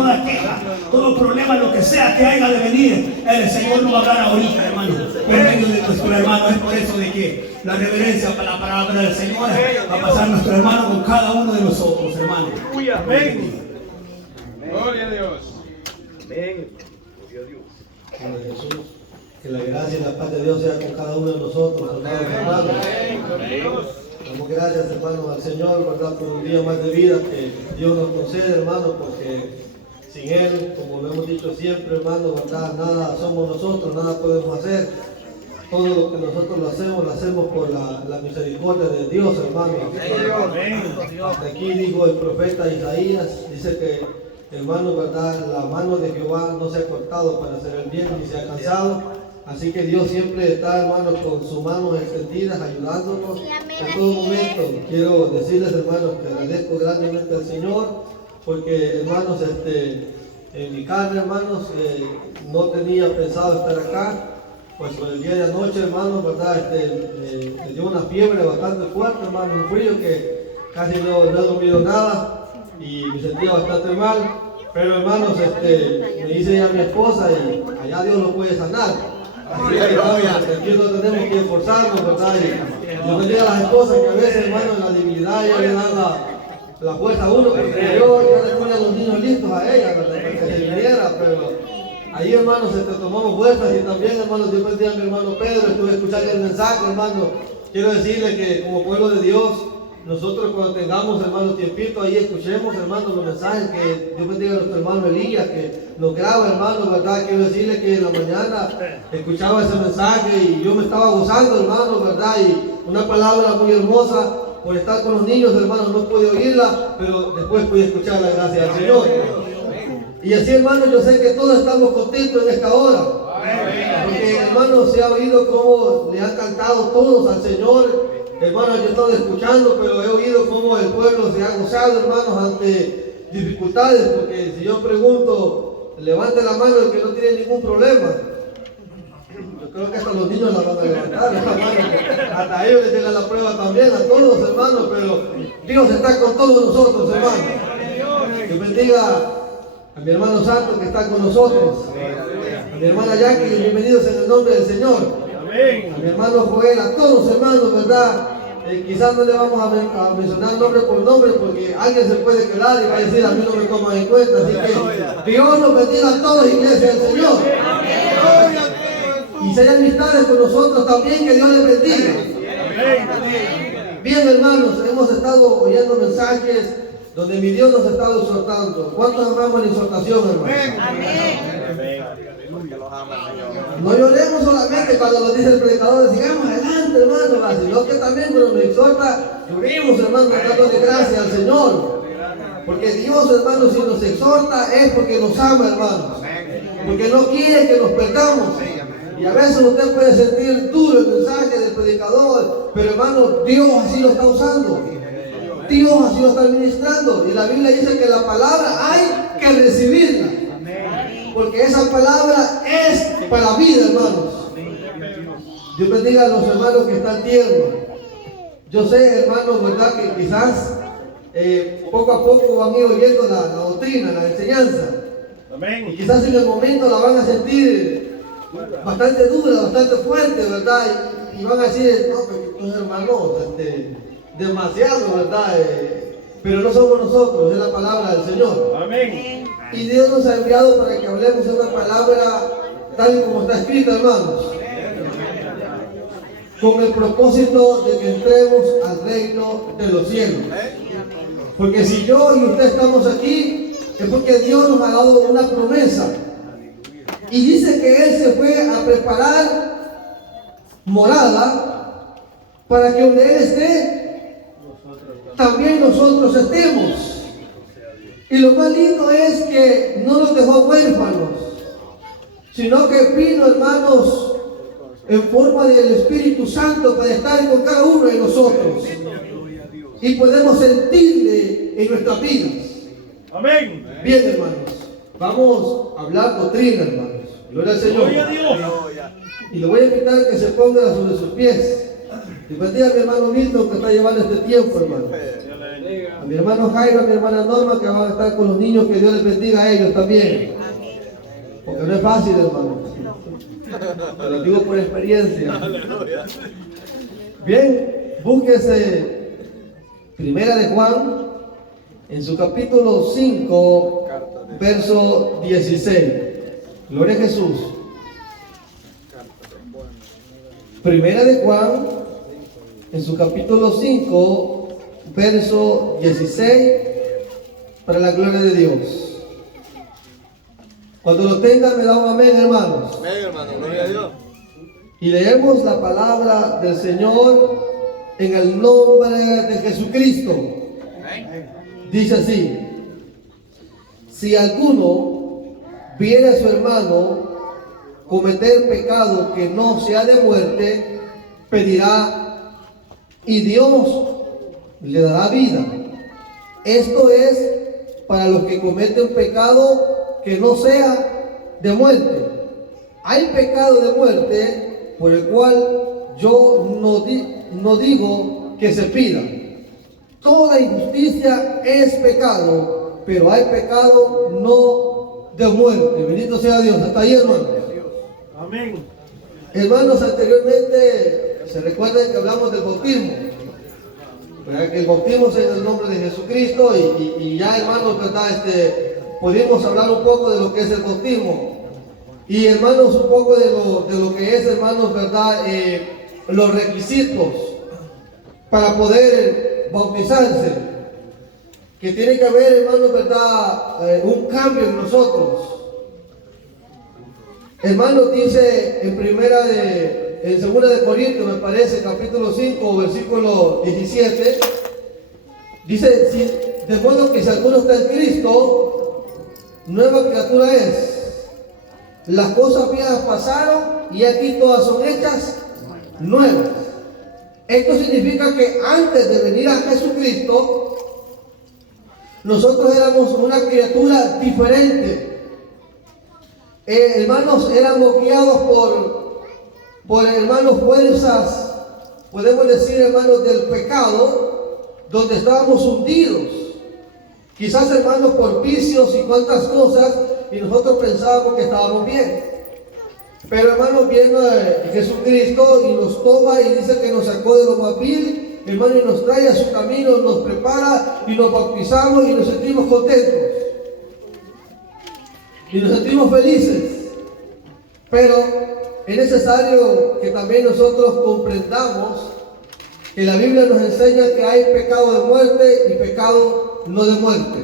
toda queja, todo problema, lo que sea que haya de venir, el Señor nos va a hablar ahorita, hermano, por medio de nuestro hermano. Es por eso de que la reverencia para la palabra del Señor va a pasar nuestro hermano con cada uno de nosotros, hermano. Amén. Gloria a Dios. Amén. Gloria a Dios. Señor Jesús, que la gracia y la paz de Dios sea con cada uno de nosotros, hermanos. Damos gracias, hermanos, al Señor, ¿verdad?, por un día más de vida que Dios nos concede, hermanos, porque sin Él, como lo hemos dicho siempre, hermanos, ¿verdad?, nada somos nosotros, nada podemos hacer. Todo lo que nosotros lo hacemos por la misericordia de Dios, hermanos. Hasta aquí dijo el profeta Isaías, dice que, hermanos, ¿verdad?, la mano de Jehová no se ha cortado para hacer el bien ni se ha cansado. Así que Dios siempre está, hermanos, con sus manos extendidas, ayudándonos en todo momento. Quiero decirles, hermanos, que agradezco grandemente al Señor, porque, hermanos, en mi carne, hermanos, no tenía pensado estar acá. Pues el día de anoche, hermanos, ¿verdad?, me dio una fiebre bastante fuerte, hermano, un frío que casi no he dormido nada y me sentía bastante mal. Pero, hermanos, me dice ya mi esposa y allá Dios lo puede sanar. Así que, hermanos, aquí no tenemos que esforzarnos, ¿verdad? Y yo bendiga a las esposas que a veces, hermanos, en la debilidad ya le dan la fuerza a uno, porque yo le ponía a los niños listos a ella, ¿verdad?, para que se viniera, pero ahí, hermanos, tomamos fuerzas. Y también, hermanos, Dios bendiga a mi hermano Pedro, estuve escuchando el mensaje, hermano. Quiero decirle que como pueblo de Dios, nosotros cuando tengamos, hermanos, tiempito, ahí escuchemos, hermanos, los mensajes que Dios bendiga a nuestro hermano Elías, que nos graba, hermanos, ¿verdad? Quiero decirle que en la mañana escuchaba ese mensaje y yo me estaba gozando, hermanos, ¿verdad? Y una palabra muy hermosa, por estar con los niños, hermanos, no pude oírla, pero después pude escuchar la gracia del Señor. Y así, hermanos, yo sé que todos estamos contentos en esta hora. Porque, hermanos, se ha oído cómo le han cantado todos al Señor. Hermanos, yo he estado escuchando, pero he oído cómo el pueblo se ha gozado, hermanos, ante dificultades. Porque si yo pregunto, levante la mano el que no tiene ningún problema. Yo creo que hasta los niños la van a levantar, hermanos. Hasta ellos les tienen la prueba también, a todos, hermanos. Pero Dios está con todos nosotros, hermanos. Dios bendiga a mi hermano Santo que está con nosotros, a mi hermana Jackie, bienvenidos en el nombre del Señor. A mi hermano Joel, a todos, hermanos, ¿verdad? Quizás no le vamos a mencionar nombre por nombre porque alguien se puede quedar y va a decir, a mí no me toman en cuenta. Así que Dios nos bendiga a todos, iglesia del Señor. Y si hay amistades con nosotros también, que Dios les bendiga. Bien, hermanos, hemos estado oyendo mensajes donde mi Dios nos ha estado exhortando. ¿Cuántos amamos la exhortación, hermano? No lloremos solamente cuando nos dice el predicador, sigamos adelante, hermano, sino que también cuando nos exhorta, lloremos, hermano, dándole gracias al Señor. Porque Dios, hermano, si nos exhorta es porque nos ama, hermanos. Porque no quiere que nos perdamos. Y a veces usted puede sentir duro el mensaje del predicador, pero, hermano, Dios así lo está usando. Dios así lo está administrando. Y la Biblia dice que la palabra hay que recibirla. Porque esa palabra es para vida, hermanos. Dios bendiga a los hermanos que están tiernos. Yo sé, hermanos, ¿verdad?, que quizás poco a poco van a ir oyendo la doctrina, la enseñanza. Y quizás en el momento la van a sentir bastante dura, bastante fuerte, ¿verdad? Y van a decir, no, pero estos hermanos, demasiado, ¿verdad? Pero no somos nosotros, es la palabra del Señor. Amén. Y Dios nos ha enviado para que hablemos de una palabra tal y como está escrita, hermanos. Con el propósito de que entremos al reino de los cielos. Porque si yo y usted estamos aquí, es porque Dios nos ha dado una promesa. Y dice que Él se fue a preparar morada para que donde Él esté, también nosotros estemos. Y lo más lindo es que no nos dejó huérfanos, sino que vino, hermanos, en forma del Espíritu Santo para estar con cada uno de nosotros. Y podemos sentirle en nuestras vidas. Amén. Bien, hermanos, vamos a hablar doctrina, hermanos. Gloria al Señor. Gloria a Dios. Y lo voy a invitar que se ponga sobre sus pies. Y bendiga a mi hermano Milton que está llevando este tiempo, hermano. A mi hermano Jairo, a mi hermana Norma, que van a estar con los niños, que Dios les bendiga a ellos también. Porque no es fácil, hermano. Te lo digo por experiencia. Bien, búsquese Primera de Juan, en su capítulo 5, verso 16. Gloria a Jesús. Primera de Juan, en su capítulo 5, verso 16, para la gloria de Dios. Cuando lo tengan, me da un amén, hermanos. Amén, hermano, gloria a Dios. Y leemos la palabra del Señor en el nombre de Jesucristo. Dice así: si alguno viere a su hermano cometer pecado que no sea de muerte, pedirá y Dios le dará vida. Esto es para los que cometen pecado que no sea de muerte. Hay pecado de muerte por el cual yo no digo que se pida. Toda injusticia es pecado, pero hay pecado no de muerte. Bendito sea Dios. Hasta ahí, hermano. Amén. Hermanos, anteriormente se recuerdan que hablamos del bautismo. ¿Verdad? Que el bautismo es en el nombre de Jesucristo y ya, hermanos, ¿verdad? Pudimos hablar un poco de lo que es el bautismo. Y, hermanos, un poco de lo que es, hermanos, ¿verdad? Los requisitos para poder bautizarse. Que tiene que haber, hermanos, ¿verdad? Un cambio en nosotros. Hermanos, dice en segunda de Corintios, me parece, capítulo 5, versículo 17, dice, de modo que si alguno está en Cristo, nueva criatura es. Las cosas viejas pasaron y aquí todas son hechas nuevas. Esto significa que antes de venir a Jesucristo, nosotros éramos una criatura diferente. Hermanos, éramos guiados por hermanos fuerzas, podemos decir, hermanos, del pecado, donde estábamos hundidos. Quizás, hermanos, por vicios y cuantas cosas, y nosotros pensábamos que estábamos bien. Pero, hermanos, viene Jesucristo y nos toma y dice que nos sacó de lo más vil, hermano, y nos trae a su camino, nos prepara y nos bautizamos y nos sentimos contentos. Y nos sentimos felices. Pero es necesario que también nosotros comprendamos que la Biblia nos enseña que hay pecado de muerte y pecado no de muerte.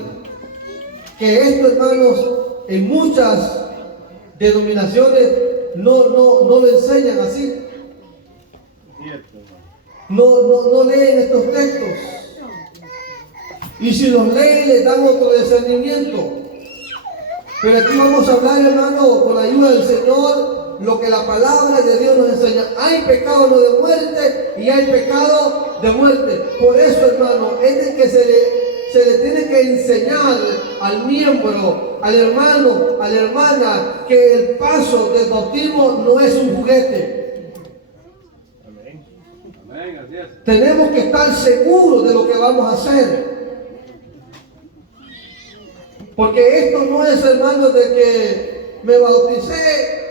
Que esto, hermanos, en muchas denominaciones no lo enseñan así. No leen estos textos. Y si los leen, les dan otro discernimiento. Pero aquí vamos a hablar, hermano, con la ayuda del Señor, lo que la palabra de Dios nos enseña. Hay pecado no de muerte y hay pecado de muerte. Por eso, hermano, es de que se le tiene que enseñar al miembro, al hermano, a la hermana, que el paso del bautismo no es un juguete. Amén. Amén, así es. Tenemos que estar seguros de lo que vamos a hacer. Porque esto no es, hermano, de que me bauticé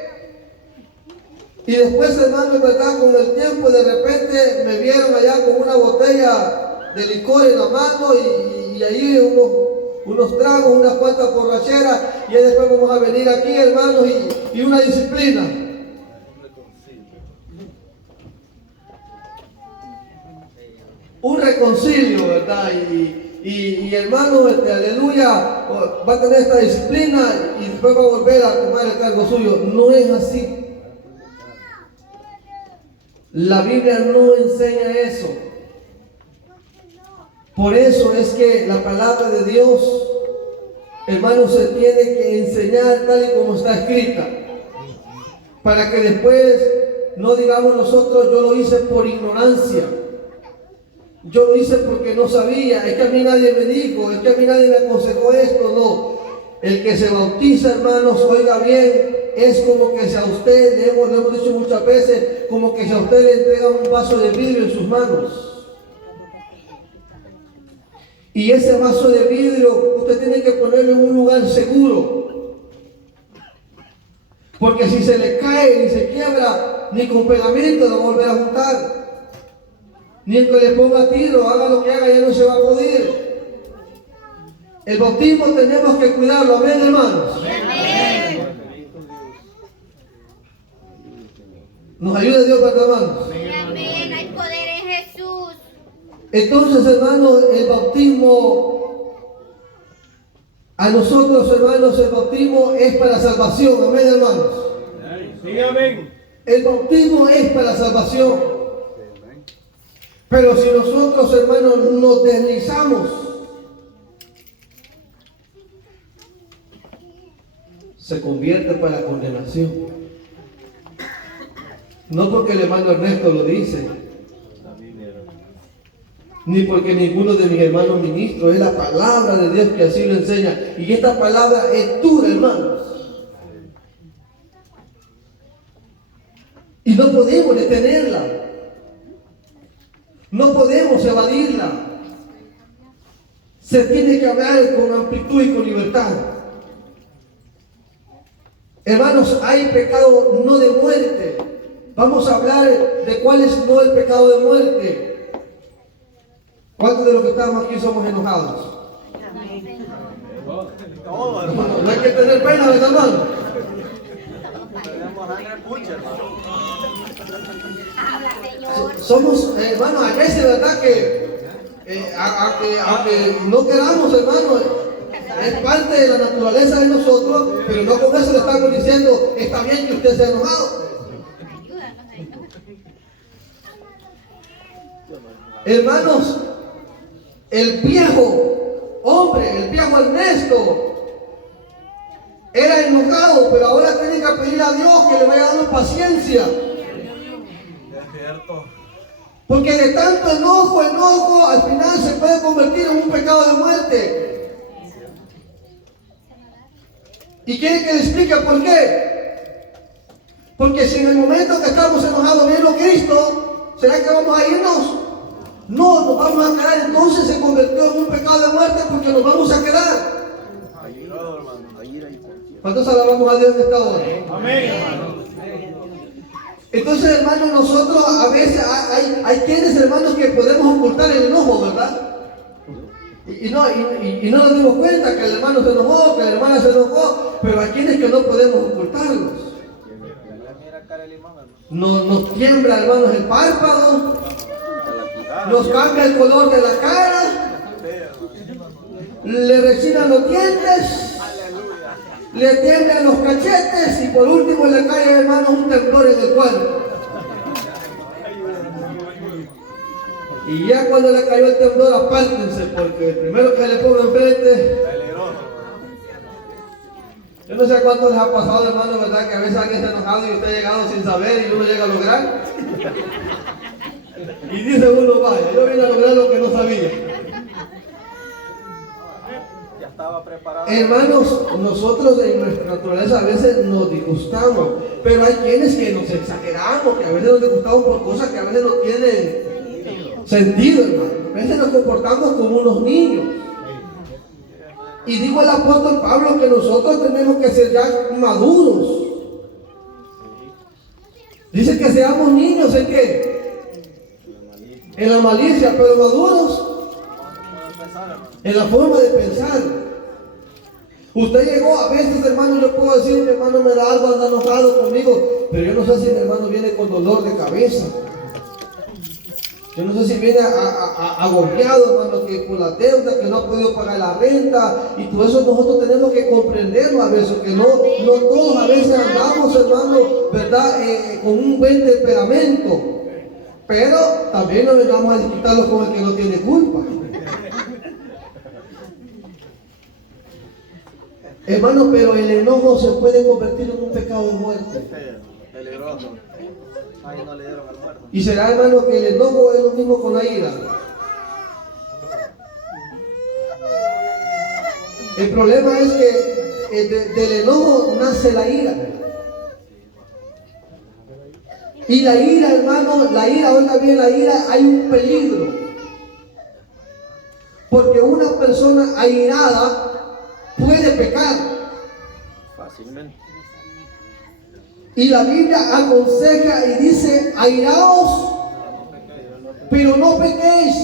y después, hermano, verdad, con el tiempo de repente me vieron allá con una botella de licor en la mano y ahí unos tragos, unas cuantas borracheras, y ahí después vamos a venir aquí, hermanos, y una disciplina. Un reconcilio, ¿verdad? Y hermano, aleluya, va a tener esta disciplina y después va a volver a tomar el cargo suyo. No es así. La Biblia no enseña eso. Por eso es que la palabra de Dios, hermano, se tiene que enseñar tal y como está escrita. Para que después no digamos nosotros, yo lo hice por ignorancia. Yo lo hice porque no sabía, es que a mí nadie me dijo, es que a mí nadie me aconsejó esto. No, el que se bautiza, hermanos, oiga bien, es como que si a usted, le hemos dicho muchas veces, como que si a usted le entrega un vaso de vidrio en sus manos. Y ese vaso de vidrio usted tiene que ponerlo en un lugar seguro. Porque si se le cae ni se quiebra, ni con pegamento lo va a volver a juntar. Ni el que le ponga tiro, haga lo que haga, ya no se va a poder. El bautismo tenemos que cuidarlo, amén, hermanos. Nos ayuda Dios, hermanos. Amén, hay poder en Jesús. Entonces, hermanos, el bautismo, a nosotros, hermanos, el bautismo es para salvación, amén, hermanos. Sí, amén. El bautismo es para salvación. Pero si nosotros, hermanos, nos deslizamos, se convierte para la condenación. No porque el hermano Ernesto lo dice, ni porque ninguno de mis hermanos ministros, es la palabra de Dios que así lo enseña. Y esta palabra es dura, hermanos. Y no podemos detenerla. No podemos evadirla. Se tiene que hablar con amplitud y con libertad. Hermanos, hay pecado no de muerte. Vamos a hablar de cuál es no el pecado de muerte. ¿Cuántos de los que estamos aquí somos enojados? No hay que tener pena, ¿verdad, hermano? Habla, Señor. Somos, hermanos, a veces, ¿verdad? Que aunque no queramos, hermanos, es parte de la naturaleza de nosotros, pero no con eso le estamos diciendo, está bien que usted sea enojado. Hermanos, el viejo hombre, el viejo Ernesto, era enojado, pero ahora tiene que pedir a Dios que le vaya dando paciencia. Porque de tanto enojo, al final se puede convertir en un pecado de muerte. ¿Y quiere que le explique por qué? Porque si en el momento que estamos enojados viene Cristo, ¿será que vamos a irnos? No, nos vamos a quedar. Entonces se convirtió en un pecado de muerte porque nos vamos a quedar. ¿Cuántos alabamos a Dios en esta hora? Amén, hermano. Entonces, hermanos, nosotros a veces hay quienes, hermanos, que podemos ocultar el enojo, ¿verdad? Y no nos dimos cuenta que el hermano se enojó, que la hermana se enojó, pero hay quienes que no podemos ocultarlos. Nos tiembla, hermanos, el párpado, nos cambia el color de la cara, le rechinan los dientes, le tiemblan los cachetes y por último le cae, hermanos, un temblor en el cuerpo. Y ya cuando le cayó el temblor, apártense, porque el primero que le ponga enfrente. Yo no sé cuánto les ha pasado, hermano, ¿verdad? Que a veces alguien está enojado y usted ha llegado sin saber y uno llega a lograr. Y dice uno, vaya, yo vine a lograr lo que no sabía. Hermanos, nosotros en nuestra naturaleza a veces nos disgustamos, pero hay quienes que nos exageramos, que a veces nos disgustamos por cosas que a veces no tienen sentido, hermano. A veces nos comportamos como unos niños. Y dijo el apóstol Pablo que nosotros tenemos que ser ya maduros. Dice que seamos niños, ¿en qué? En la malicia, pero maduros en la forma de pensar. Usted llegó a veces, hermano, yo puedo decir, mi hermano me da algo, anda enojado conmigo, pero yo no sé si mi hermano viene con dolor de cabeza. Yo no sé si viene agobiado, hermano, que por la deuda, que no ha podido pagar la renta, y todo eso nosotros tenemos que comprenderlo a veces, que no todos a veces andamos, hermano, ¿verdad? Con un buen temperamento, pero también no vengamos a disputarlo con el que no tiene culpa. Hermano, pero el enojo se puede convertir en un pecado de muerte. Peligroso. Ahí no le dieron al muerto. Y será, hermano, que el enojo es lo mismo con la ira. El problema es que del enojo nace la ira. Y la ira, hermano, la ira, oiga bien, la ira, hay un peligro. Porque una persona airada puede pecar. Fácilmente. Y la Biblia aconseja y dice, airaos, pero no pequéis.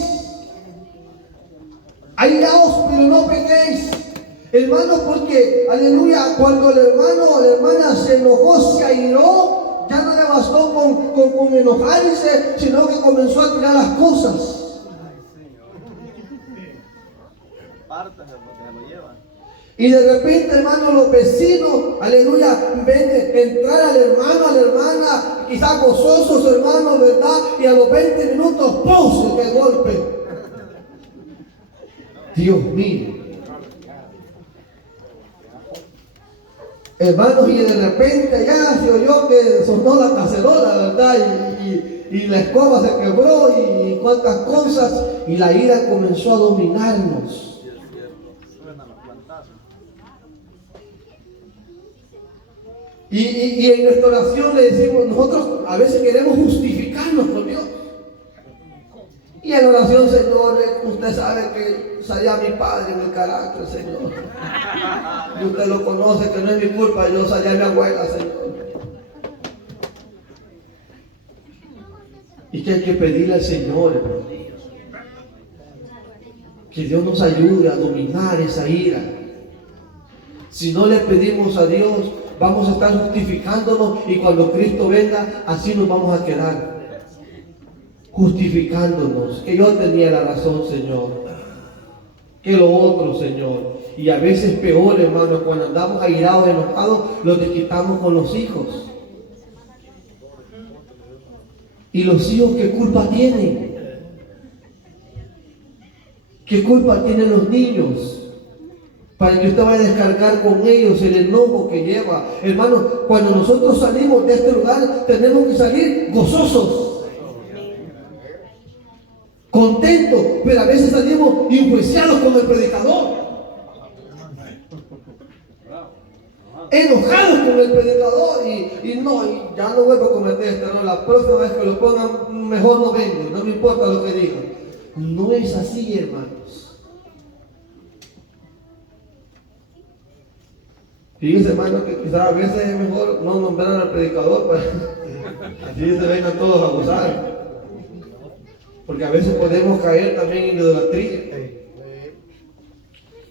Airaos, pero no pequéis. Hermanos, porque, aleluya, cuando el hermano o la hermana se enojó, se airó, ya no le bastó con enojarse, sino que comenzó a tirar las cosas. Partes de porque se lo llevan. Y de repente, hermano, los vecinos, aleluya, ven entrar al hermano, a la hermana, quizás gozosos, hermanos, ¿verdad? Y a los 20 minutos, ¡pum!, se cae el golpe. Dios mío. Hermanos, y de repente ya se oyó que sonó la cacerola, ¿verdad? Y la escoba se quebró y cuantas cosas, y la ira comenzó a dominarnos. Y en nuestra oración le decimos, nosotros a veces queremos justificarnos por Dios. Y en la oración, Señor, usted sabe que salía mi padre en el carácter, Señor. Y usted lo conoce, que no es mi culpa, yo salí a mi abuela, Señor. Y que hay que pedirle al Señor, hermano, que Dios nos ayude a dominar esa ira. Si no le pedimos a Dios, vamos a estar justificándonos, y cuando Cristo venga, así nos vamos a quedar, justificándonos, que yo tenía la razón, Señor, que lo otro, Señor. Y a veces peor, hermano, cuando andamos airados, enojados, lo desquitamos con los hijos. ¿Y los hijos qué culpa tienen? ¿Qué culpa tienen los niños? Para que usted vaya a descargar con ellos el enojo que lleva. Hermano, cuando nosotros salimos de este lugar, tenemos que salir gozosos, contentos, pero a veces salimos influenciados con el predicador, enojados con el predicador, y ya no vuelvo a cometer este error. La próxima vez que lo pongan, mejor no vengo, no me importa lo que digan. No es así, hermanos. Fíjense, hermano, que quizás a veces es mejor no nombrar al predicador para así se vengan todos a gozar. Porque a veces podemos caer también en idolatría.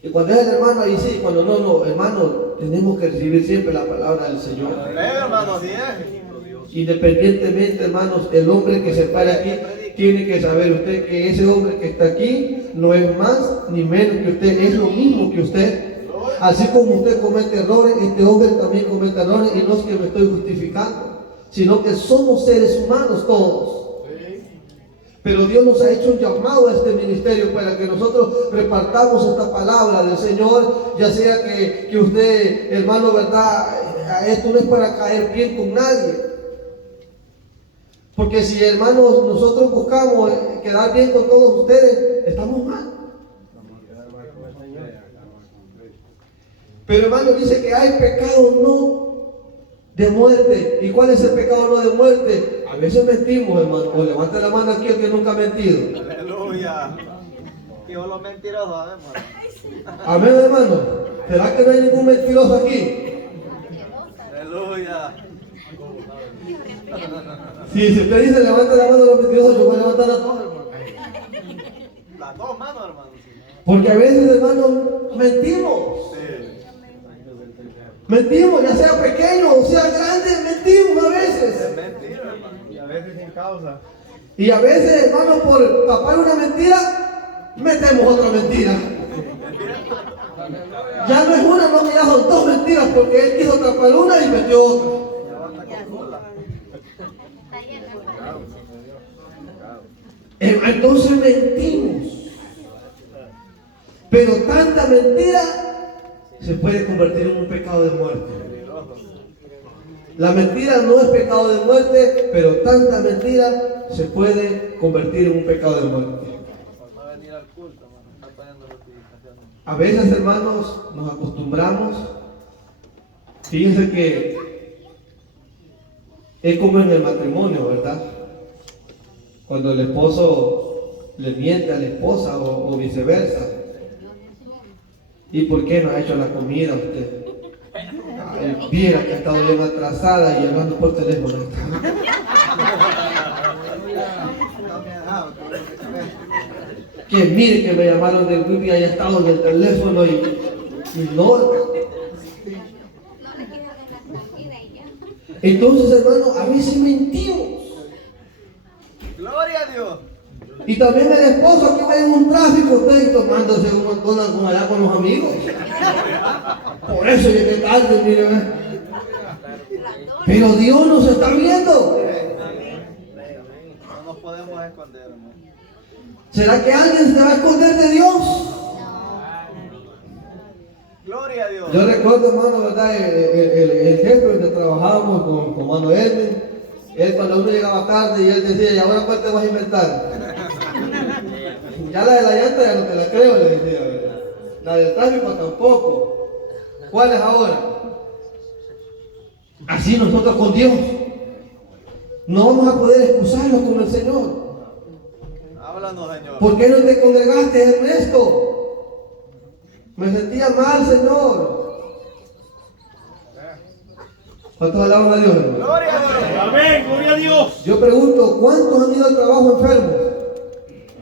Y cuando es el hermano, ahí sí, cuando no, hermano, tenemos que recibir siempre la palabra del Señor. Hermano, así es. Independientemente, hermanos, el hombre que se para aquí tiene que saber usted que ese hombre que está aquí no es más ni menos que usted, es lo mismo que usted. Así como usted comete errores, este hombre también comete errores, y no es que me estoy justificando, sino que somos seres humanos todos. Pero Dios nos ha hecho un llamado a este ministerio para que nosotros repartamos esta palabra del Señor, ya sea que usted, hermano, verdad, esto no es para caer bien con nadie. Porque si, hermanos, nosotros buscamos quedar bien con todos ustedes, estamos mal. Pero, hermano, dice que hay pecado no de muerte. ¿Y cuál es el pecado no de muerte? A veces mentimos, hermano. O levanta la mano aquí el que nunca ha mentido. Aleluya. Y vos los mentirosos, hermano. Amén, hermano. ¿Será que no hay ningún mentiroso aquí? Aleluya. Si usted dice levanta la mano a los mentirosos, yo voy a levantar la todas, hermano. Las dos manos, hermano. Porque a veces, hermano, mentimos. Mentimos, ya sea pequeño o sea grande, mentimos a veces. Es mentira, hermano. Y a veces sin causa. Y a veces, hermano, por tapar una mentira, metemos otra mentira. Ya no es una, no, ya son dos mentiras, porque él quiso tapar una y metió otra. Entonces mentimos. Pero tanta mentira se puede convertir en un pecado de muerte. La mentira no es pecado de muerte, pero tanta mentira se puede convertir en un pecado de muerte. A veces, hermanos, nos acostumbramos. Fíjense que es como en el matrimonio, ¿verdad? Cuando el esposo le miente a la esposa o viceversa. ¿Y por qué no ha hecho la comida usted? Ay, viera que ha estado bien atrasada y hablando por teléfono. Que mire que me llamaron del grupo y haya estado en el teléfono y no. No le quiero dar la comida y ya. Entonces, hermano, a veces mentimos. Gloria a Dios. Y también el esposo que va en un tráfico, usted tomándose un McDonald's con allá con los amigos. Por eso llegué tarde, mire. Pero Dios nos está viendo. No nos podemos esconder, hermano. ¿Será que alguien se va a esconder de Dios? Gloria a Dios. Yo recuerdo, hermano, ¿verdad? El jefe donde trabajábamos con hermano Edwin. Él cuando uno llegaba tarde y él decía, ¿y ahora cuál te vas a inventar? Ya la de la llanta ya no te la creo, le decía. ¿Verdad? La del tráfico tampoco. ¿Cuál es ahora? Así nosotros con Dios. No vamos a poder excusarnos con el Señor. Háblanos, Señor. ¿Por qué no te congregaste, Ernesto? Me sentía mal, Señor. ¿Cuántos alaban a Dios, hermano? Gloria a Dios. Amén, gloria a Dios. Yo pregunto, ¿cuántos han ido al trabajo enfermos?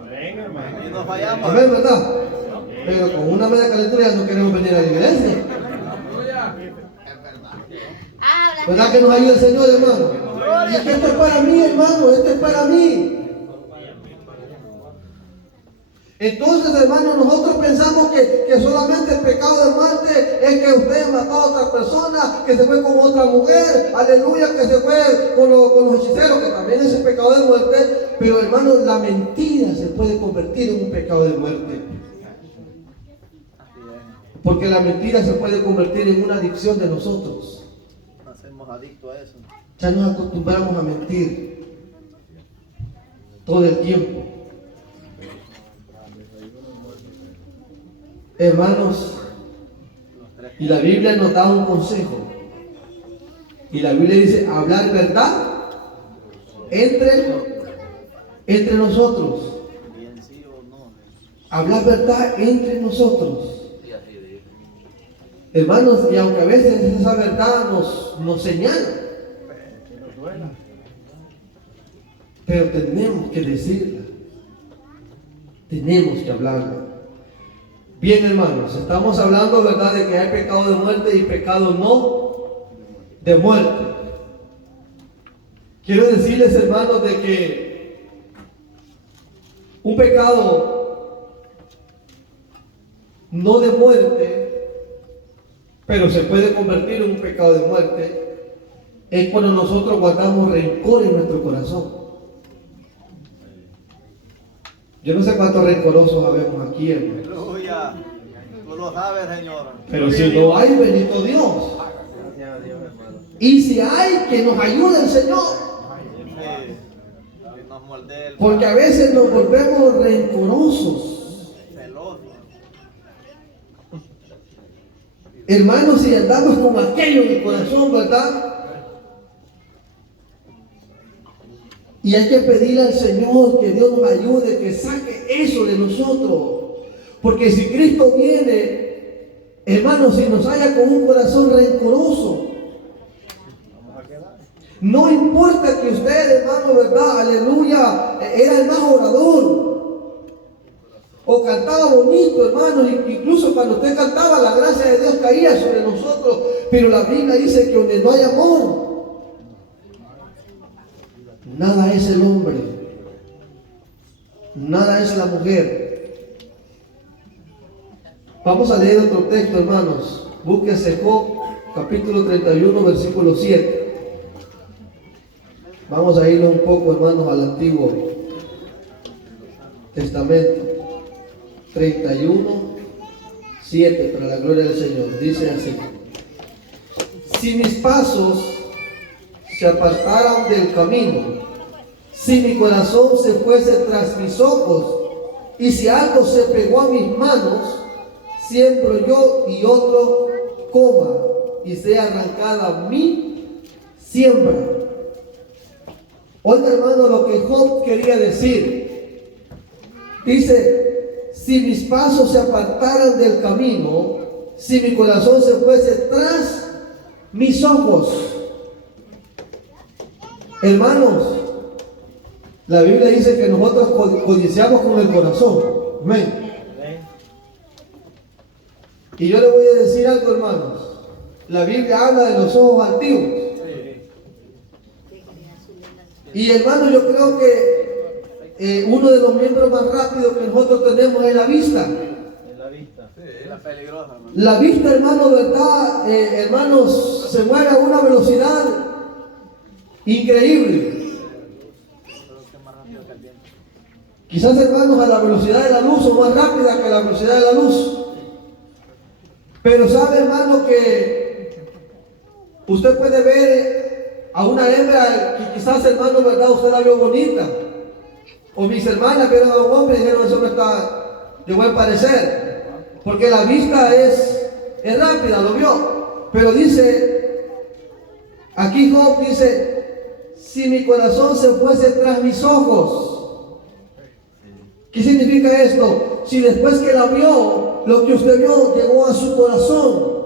Amén, hermano. Y nos fallamos. Amén, ¿verdad? Pero con una media calentura ya no queremos venir a la iglesia. Habla. ¿Verdad que nos ayuda el Señor, hermano? Y es que esto es para mí, hermano, esto es para mí. Entonces, hermano, nosotros pensamos que solamente el pecado de muerte es que usted mató a otra persona, que se fue con otra mujer, aleluya, que se fue con los hechiceros, que también es el pecado de muerte. Pero, hermano, la mentira se puede convertir en un pecado de muerte. Porque la mentira se puede convertir en una adicción de nosotros. Hacemos adictos a eso. Ya nos acostumbramos a mentir todo el tiempo. Hermanos, y la Biblia nos da un consejo. Y la Biblia dice, hablar verdad entre nosotros. Bien sí o no. Hablar verdad entre nosotros. Hermanos, y aunque a veces esa verdad nos señala, pero tenemos que decirla. Tenemos que hablarla. Bien, hermanos, estamos hablando, ¿verdad?, de que hay pecado de muerte y pecado no de muerte. Quiero decirles, hermanos, de que un pecado no de muerte, pero se puede convertir en un pecado de muerte, es cuando nosotros guardamos rencor en nuestro corazón. Yo no sé cuántos rencorosos habemos aquí, hermano. Aleluya. Tú lo sabes, Señor. Pero si no hay, bendito Dios. Gracias a Dios, hermano. Y si hay, que nos ayude el Señor. Sí. Que nos moldee el Porque a veces nos volvemos rencorosos. celoso. Hermanos, si andamos con aquello en el corazón, ¿verdad? Y hay que pedirle al Señor que Dios nos ayude, que saque eso de nosotros. Porque si Cristo viene, hermanos, si nos halla con un corazón rencoroso, no importa que usted, hermano, ¿verdad? Aleluya, era el más orador, o cantaba bonito, hermano, incluso cuando usted cantaba, la gracia de Dios caía sobre nosotros. Pero la Biblia dice que donde no hay amor, nada es el hombre, nada es la mujer. Vamos a leer otro texto, hermanos. Búsquese Job, capítulo 31, versículo 7. Vamos a irnos un poco, hermanos, al Antiguo Testamento. 31, 7, para la gloria del Señor. Dice así: si mis pasos se apartaran del camino, si mi corazón se fuese tras mis ojos, y si algo se pegó a mis manos, siembro yo y otro coma, y sea arrancada mi siembra. Oiga, hermano, lo que Job quería decir. Dice, si mis pasos se apartaran del camino, si mi corazón se fuese tras mis ojos. Hermanos, la Biblia dice que nosotros codiciamos con el corazón. Amén. Y yo le voy a decir algo, hermanos. La Biblia habla de los ojos altivos. Y hermano, yo creo que uno de los miembros más rápidos que nosotros tenemos es la vista. La peligrosa, hermano. La vista, hermano, ¿verdad? Hermanos, se mueve a una velocidad increíble. Quizás, hermanos, a la velocidad de la luz o más rápida que la velocidad de la luz. Pero sabe, hermano, que usted puede ver a una hembra que quizás, hermano, ¿verdad? Usted la vio bonita. O mis hermanas vieron a un hombre y dijeron, eso no está de buen parecer. Porque la vista es rápida, lo vio. Pero dice, aquí Job dice, si mi corazón se fuese tras mis ojos. ¿Qué significa esto? Si después que la vio, lo que usted vio llegó a su corazón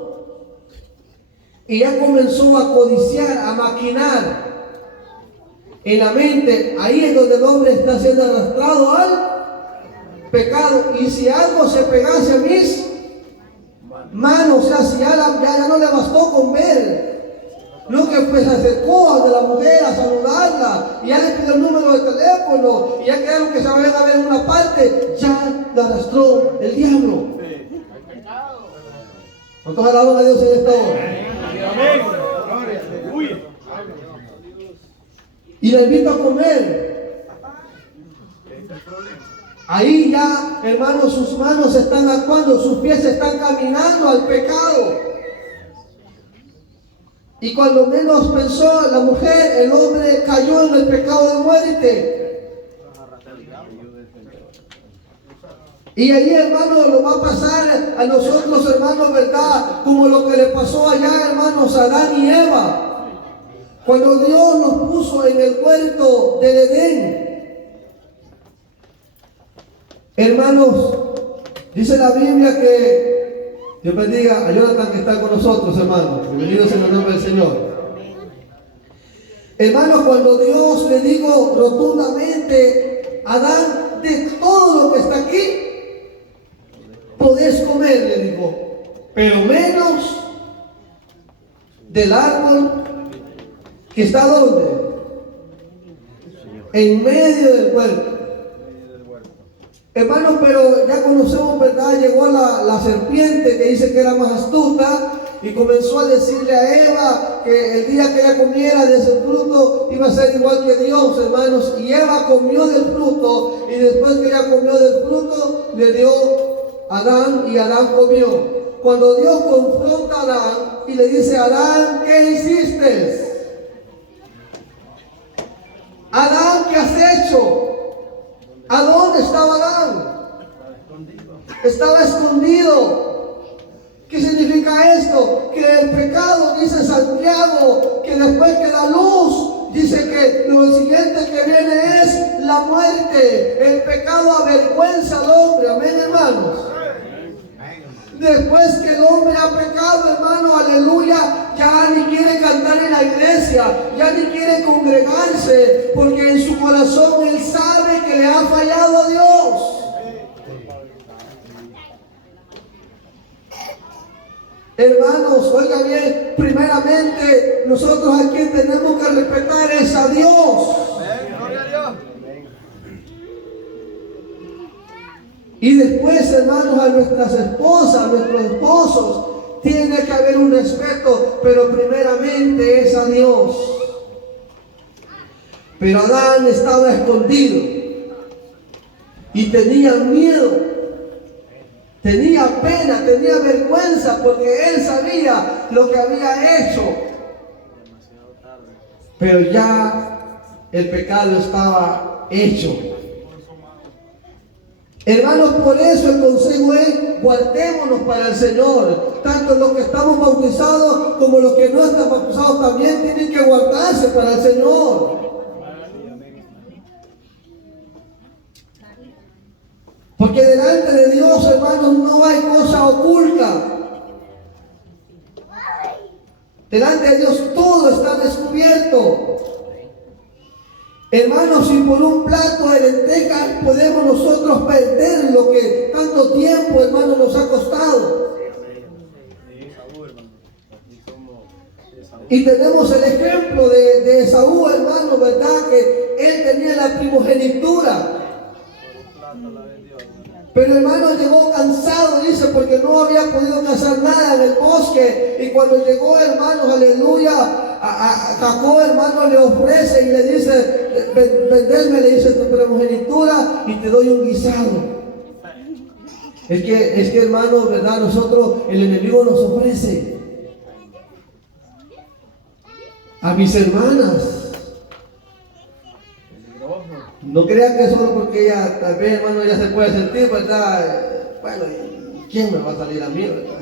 y ya comenzó a codiciar, a maquinar en la mente, ahí es donde el hombre está siendo arrastrado al pecado. Y si algo se pegase a mis manos, o sea, si ya no le bastó con ver, lo que pues se acercó a la mujer a saludarla, y ya le pidió el número de teléfono, y ya quedaron que se vayan a ver en una parte, ya la arrastró el diablo. ¿Cuántos alaban a Dios en esta hora? Amén. Y la invito a comer. Ahí ya, hermanos, sus manos están actuando, sus pies están caminando al pecado. Y cuando menos pensó la mujer, el hombre cayó en el pecado de muerte. Y allí, hermano, lo va a pasar a nosotros, hermanos, ¿verdad? Como lo que le pasó allá, hermanos, a Adán y Eva. Cuando Dios nos puso en el huerto del Edén. Hermanos, dice la Biblia que, Dios bendiga a Jonathan que está con nosotros, hermanos. Bienvenidos en el nombre del Señor. Hermanos, cuando Dios le dijo rotundamente, Adán, de todo lo que está aquí, podés comer, le dijo, pero menos del árbol que está ¿dónde? En medio del huerto. Hermanos, pero ya conocemos, ¿verdad? Llegó la serpiente que dice que era más astuta y comenzó a decirle a Eva que el día que ella comiera de ese fruto iba a ser igual que Dios, hermanos. Y Eva comió del fruto, y después que ella comió del fruto le dio a Adán, y Adán comió. Cuando Dios confronta a Adán y le dice, Adán, ¿qué hiciste? Adán, ¿qué has hecho? ¿A dónde estaba Adán? Estaba escondido. ¿Qué significa esto? Que el pecado, dice Santiago, que después que da luz, dice que lo siguiente que viene es la muerte. El pecado avergüenza al hombre. Amén, hermanos. Después que el hombre ha pecado, hermano, aleluya, ya ni quiere cantar en la iglesia, ya ni quiere congregarse, porque en su corazón él sabe que le ha fallado a Dios. Hermanos, oiga bien, primeramente nosotros aquí tenemos que respetar es a Dios. Gloria a Dios. Y después, hermanos, a nuestras esposas, a nuestros esposos, tiene que haber un respeto, pero primeramente es a Dios. Pero Adán estaba escondido y tenía miedo, tenía pena, tenía vergüenza, porque él sabía lo que había hecho. Pero ya el pecado estaba hecho. Hermanos, por eso el consejo es guardémonos para el Señor. Tanto los que estamos bautizados como los que no están bautizados también tienen que guardarse para el Señor. Porque delante de Dios, hermanos, no hay cosa oculta. Delante de Dios todo está descubierto. Hermanos, si por un plato de lentejas podemos nosotros perder lo que tanto tiempo, hermanos, nos ha costado. Y tenemos el ejemplo de Esaú, hermano, ¿verdad? Que él tenía la primogenitura. Pero hermano llegó cansado, dice, porque no había podido cazar nada en el bosque. Y cuando llegó, hermanos, aleluya, a Jacob, hermano, le ofrece y le dice, venderme, le dice, tu primogenitura y te doy un guisado. Es que hermano, ¿verdad? Nosotros, el enemigo nos ofrece. A mis hermanas, no crean que solo porque ella, tal vez, hermano, ya se puede sentir, ¿verdad? Bueno, ¿quién me va a salir a mí, verdad?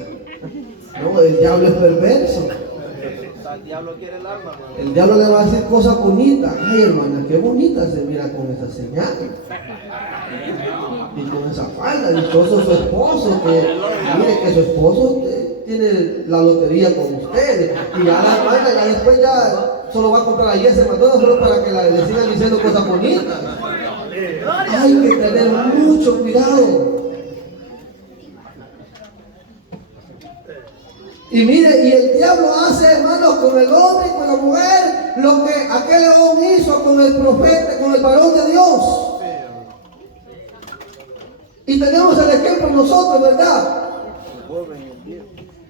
No, el diablo es perverso. El diablo quiere el alma, hermano. El diablo le va a decir cosas bonitas. Ay, hermana, qué bonita se mira con esa señal. Y con esa falda, dichoso su esposo, que mire que su esposo tiene la lotería con usted. Y ya la hermana, ya después ya solo va a comprar la yesa McDonald's solo para que le sigan diciendo cosas bonitas. Hay que tener mucho cuidado. Y mire, y el diablo hace, hermanos, con el hombre y con la mujer lo que aquel león hizo con el profeta, con el varón de Dios. Y tenemos el ejemplo nosotros, ¿verdad?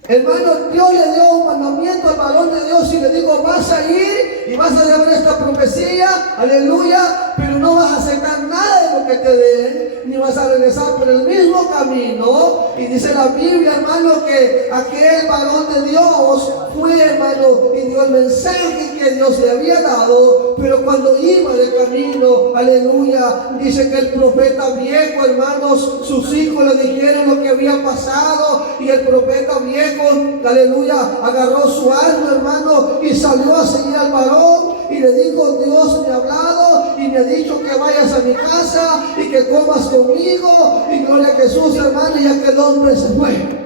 Hermano, Dios le dio un mandamiento al varón de Dios y le dijo, vas a ir y vas a llevar esta profecía, aleluya, pero no vas a aceptar nada de lo que te den, ni vas a regresar por el mismo camino. Y dice la Biblia, hermano, que aquel varón de Dios fue, hermano, y dio el mensaje que Dios le había dado, pero cuando iba de camino, aleluya, dice que el profeta viejo, hermanos, sus hijos le dijeron lo que había pasado, y el profeta viejo, aleluya, agarró su arma, hermano, y salió a seguir al varón, y le dijo, Dios me ha hablado, y me ha dicho que vayas a mi casa, y que comas conmigo, y gloria a Jesús, hermano, y aquel hombre se fue.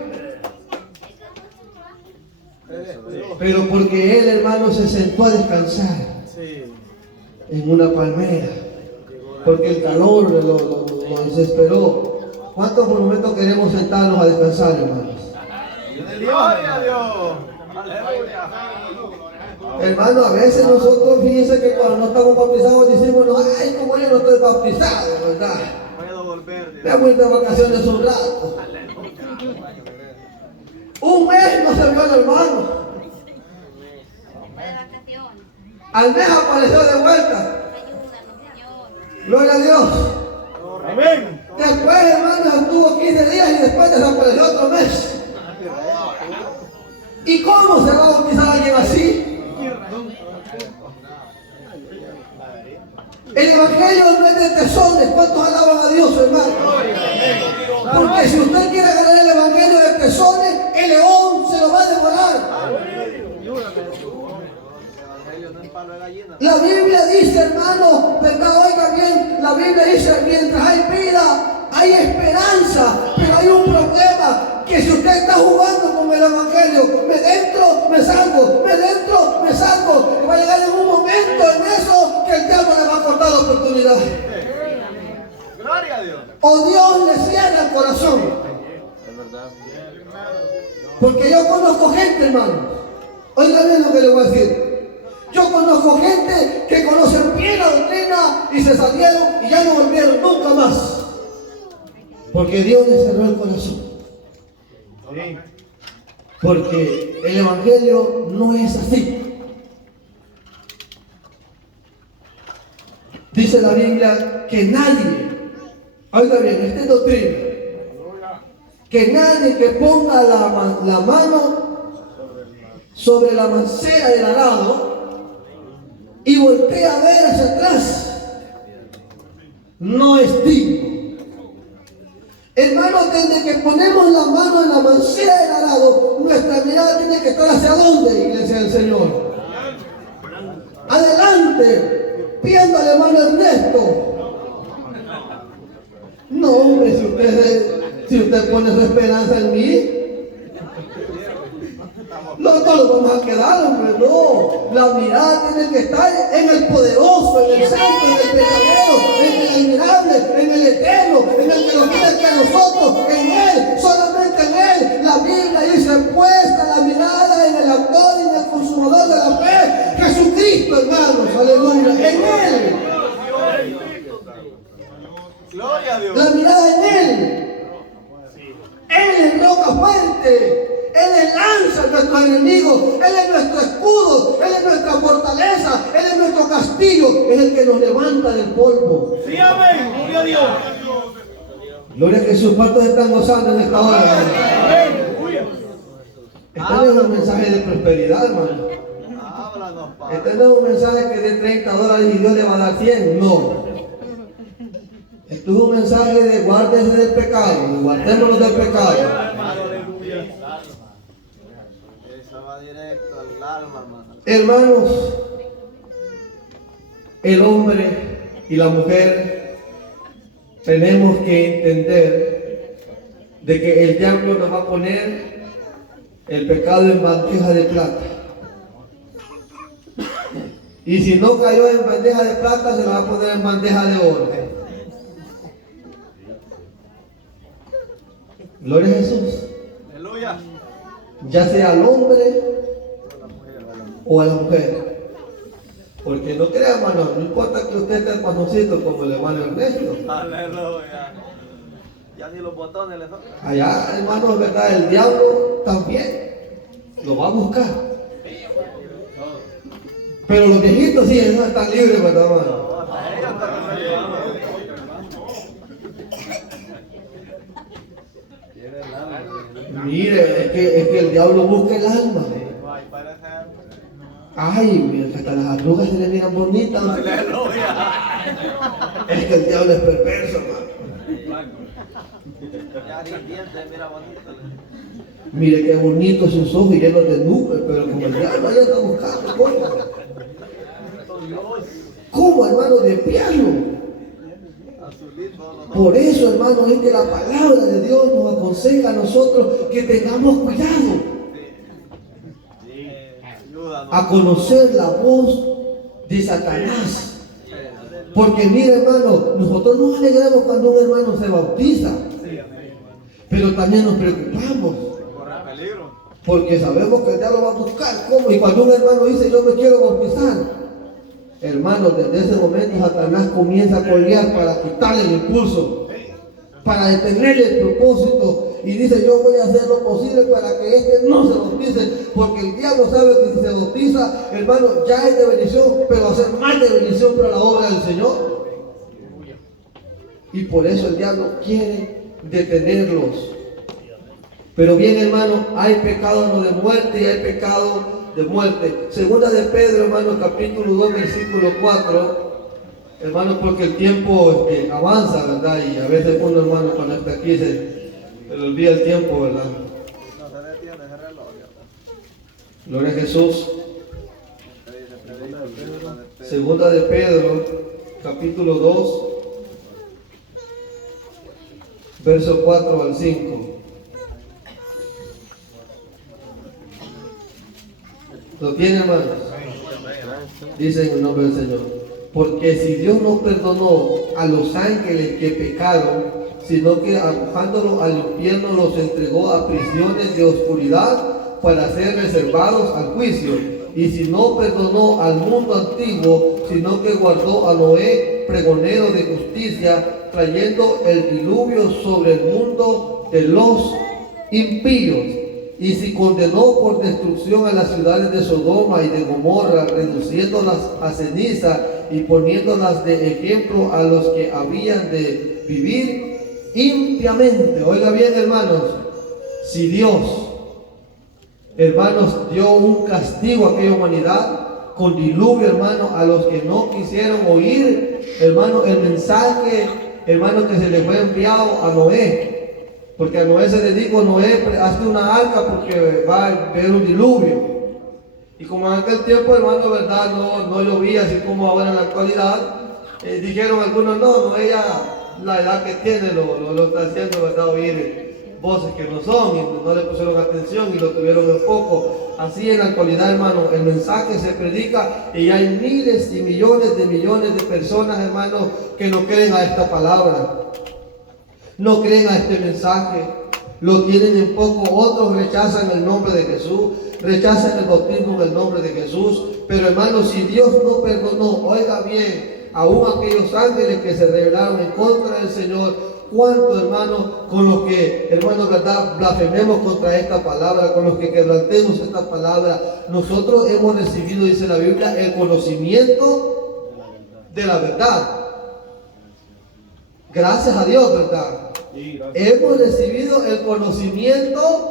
Pero porque él, hermano, se sentó a descansar en una palmera, porque el calor lo desesperó. ¿Cuántos momentos queremos sentarnos a descansar, hermanos? ¡Gloria a Dios! ¡Aleluya! Hermano, a veces nosotros, fíjense que cuando no estamos bautizados decimos, ay, como yo no estoy bautizado, ¿verdad? Puedo volver. Me voy de vacaciones un rato. Un mes no se vio el hermano. Al mes apareció de vuelta. Gloria a Dios. Amén. Después, hermano, estuvo 15 días y después desapareció otro mes. ¿Y cómo se va a bautizar alguien así? El evangelio no es de tesones. ¿Cuántos alaban a Dios, hermano? Porque si usted quiere ganar el evangelio de tesones, el león se lo va a devorar. La Biblia dice, hermano, ¿verdad? Oiga bien, la Biblia dice, mientras hay vida, hay esperanza, pero hay un problema, que si usted está jugando con el evangelio, me dentro, me salgo, me dentro, me salgo, y va a llegar en un momento en eso que el diablo le va a cortar la oportunidad. Gloria a Dios. O Dios le cierra el corazón. Porque yo conozco gente, hermano. Oiga bien lo que le voy a decir. Yo conozco gente que conocen bien la doctrina y se salieron y ya no volvieron nunca más. Porque Dios les cerró el corazón. Porque el evangelio no es así. Dice la Biblia que nadie, oiga bien, esta es doctrina, que nadie que ponga la mano sobre la mancera del arado y voltea a ver hacia atrás, no es digno. Hermano, desde que ponemos la mano en la mancera del arado, nuestra mirada tiene que estar hacia dónde, iglesia del Señor. Adelante, pidiéndole hermano Ernesto. No, hombre, si usted pone su esperanza en mí, No lo vamos a quedar, hombre, no. La mirada tiene que estar en el poderoso, en el santo, en el pecadero, en el admirable, en el eterno, en el que nos quiere que nosotros, en Él, solamente en Él. La Biblia dice, puesta la mirada en el autor y en el consumador de la fe, Jesucristo, hermanos, aleluya, en Él. Gloria a Dios. La mirada en Él. Él es roca fuerte. Él es lanza a nuestros enemigos. Él es nuestro escudo. Él es nuestra fortaleza. Él es nuestro castillo. Es el que nos levanta del polvo. Sí, amén. Gloria a Dios. Gloria a Jesús. ¿Cuántos están gozando en esta hora? Este no es un mensaje de prosperidad, hermano. Háblanos, Padre. Este no es un mensaje que de $30 y Dios le va a dar 100. No. Esto es un mensaje de guárdese del pecado. Guardémonos del pecado. Eso va directo al alma, hermano. Hermanos, el hombre y la mujer tenemos que entender de que el diablo nos va a poner el pecado en bandeja de plata. Y si no cayó en bandeja de plata, se lo va a poner en bandeja de oro. Gloria a Jesús. Aleluya. Ya sea al hombre o a la mujer. Porque no crea, hermano, no importa que usted esté pasoncito como el hermano Ernesto. Aleluya. Ya ni los botones le tocan. Allá, hermano, es verdad, el diablo también lo va a buscar. Pero los viejitos sí, esos están libres, ¿verdad, hermano? Hasta ellos están perfectos. Mire, es que el diablo busca el alma. Ay, parece. Ay, mira, que hasta las arrugas se le miran bonitas. Aleluya. Es que el diablo es perverso, hermano. Ya ni dientes, mira bonito. Mire qué bonitos sus ojos llenos de nubes, pero como el diablo ahí anda buscando, ¿cómo, hermano? Desviarlo. Azulito. Por eso, hermano, es que la palabra de Dios nos aconseja a nosotros que tengamos cuidado Ayúdanos. a conocer la voz de Satanás. Porque mira, hermano, nosotros nos alegramos cuando un hermano se bautiza, pero también nos preocupamos Corre peligro. porque sabemos que el diablo va a buscar cómo. Y cuando un hermano dice yo me quiero bautizar, hermano, desde ese momento Satanás comienza a colgar para quitarle el impulso, para detenerle el propósito, y dice yo voy a hacer lo posible para que este no se bautice, porque el diablo sabe que si se bautiza, hermano, ya es de bendición, pero va a ser más de bendición para la obra del Señor. Y por eso el diablo quiere detenerlos. Pero bien, hermano, hay pecado no de muerte y hay pecado de muerte. Segunda de Pedro, hermano, capítulo 2, versículo 4. Hermano, porque el tiempo avanza, ¿verdad? Y a veces uno, hermano, cuando está aquí se le olvida el tiempo, ¿verdad? No se detiene ese reloj. Gloria a Jesús. ¿Ya? Segunda de Pedro, capítulo 2, verso 4 al 5. ¿Lo tiene, hermanos? Dice en el nombre del Señor. Porque si Dios no perdonó a los ángeles que pecaron, sino que arrojándolo al infierno los entregó a prisiones de oscuridad para ser reservados al juicio. Y si no perdonó al mundo antiguo, sino que guardó a Noé, pregonero de justicia, trayendo el diluvio sobre el mundo de los impíos. Y si condenó por destrucción a las ciudades de Sodoma y de Gomorra, reduciéndolas a ceniza y poniéndolas de ejemplo a los que habían de vivir impiamente. Oiga bien, hermanos, si Dios, hermanos, dio un castigo a aquella humanidad con diluvio, hermano, a los que no quisieron oír, hermano, el mensaje, hermano, que se le fue enviado a Noé. Porque a Noé se le dijo, Noé, hazte una arca porque va a haber un diluvio. Y como en aquel tiempo, hermano, verdad, no llovía así como ahora en la actualidad, dijeron algunos, no, Noé ya la edad que tiene lo está haciendo, verdad, oír voces que no son, y no le pusieron atención y lo tuvieron en poco. así en la actualidad, hermano, el mensaje se predica y hay miles y millones de personas, hermano, que no creen a esta palabra, no creen a este mensaje, lo tienen en poco. Otros rechazan el nombre de Jesús, rechazan el bautismo en el nombre de Jesús. Pero, hermano, si Dios no perdonó, oiga bien, aún aquellos ángeles que se rebelaron en contra del Señor, ¿cuánto, hermano, con los que, hermano, verdad, blasfememos contra esta palabra, con los que quebrantemos esta palabra? Nosotros hemos recibido, dice la Biblia, el conocimiento de la verdad. Gracias a Dios, ¿verdad? Hemos recibido el conocimiento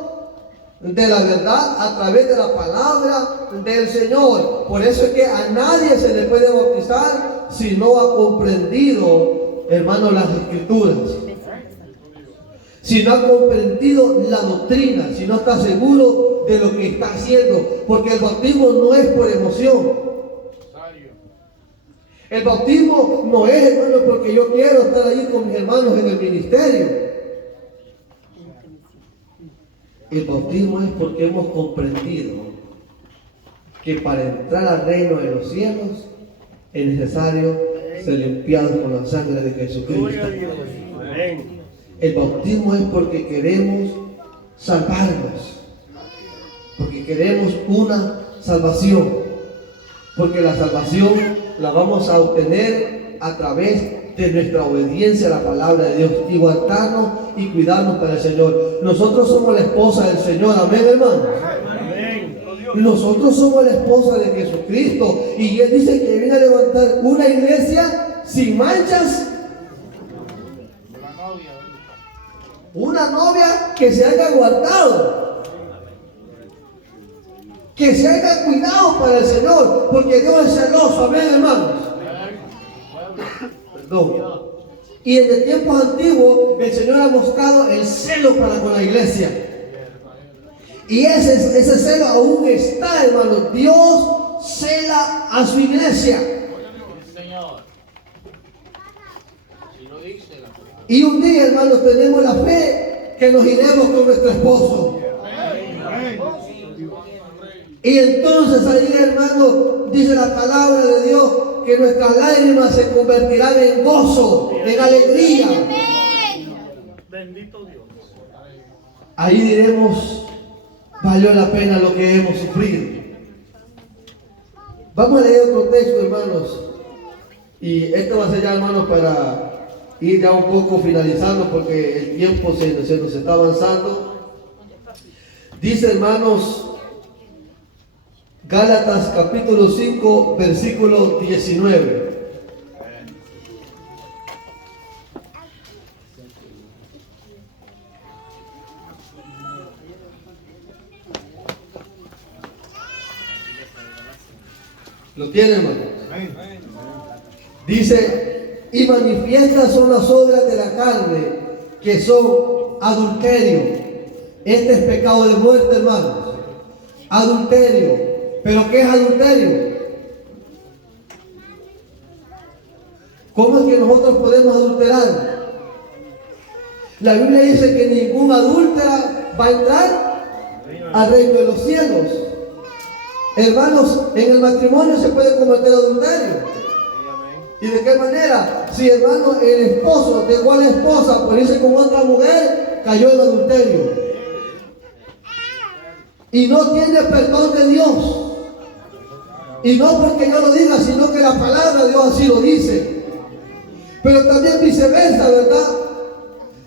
de la verdad a través de la palabra del Señor. Por eso es que a nadie se le puede bautizar si no ha comprendido, hermano, las Escrituras, si no ha comprendido la doctrina, si no está seguro de lo que está haciendo. Porque el bautismo no es por emoción. El bautismo no es, hermano, porque yo quiero estar allí con mis hermanos en el ministerio. El bautismo es porque hemos comprendido que para entrar al reino de los cielos es necesario ser limpiados con la sangre de Jesucristo. El bautismo es porque queremos salvarnos, porque queremos una salvación, porque la salvación la vamos a obtener a través de nuestra obediencia a la palabra de Dios y guardarnos y cuidarnos para el Señor. Nosotros somos la esposa del Señor, amén, hermano. Nosotros somos la esposa de Jesucristo y Él dice que viene a levantar una iglesia sin manchas, una novia que se haya guardado, que se haya cuidado para el Señor, porque Dios es celoso, amén, hermanos. Perdón. Y en el tiempo antiguo el Señor ha mostrado el celo para con la iglesia. Y ese celo aún está, hermano. Dios cela a su iglesia. Y un día, hermanos, tenemos la fe que nos iremos con nuestro esposo. Y entonces ahí, hermano, dice la palabra de Dios que nuestras lágrimas se convertirán en gozo, en alegría. Bendito Dios. Ahí diremos, valió la pena lo que hemos sufrido. Vamos a leer otro texto, hermanos. Y esto va a ser ya, hermanos, para ir ya un poco finalizando, porque el tiempo se nos está avanzando. Dice, hermanos, Gálatas capítulo 5, versículo 19. ¿Lo tienen, hermano? Dice, y manifiestas son las obras de la carne, que son adulterio. Este es pecado de muerte, hermanos. Adulterio. ¿Pero qué es adulterio? ¿Cómo es que nosotros podemos adulterar? La Biblia dice que ningún adúltera va a entrar al reino de los cielos. Hermanos, en el matrimonio se puede cometer adulterio. ¿Y de qué manera? Si, hermano, el esposo dejó a la esposa por irse con otra mujer, cayó en adulterio. Y no tiene perdón de Dios. Y no porque yo lo diga, sino que la palabra de Dios así lo dice. Pero también viceversa, ¿verdad?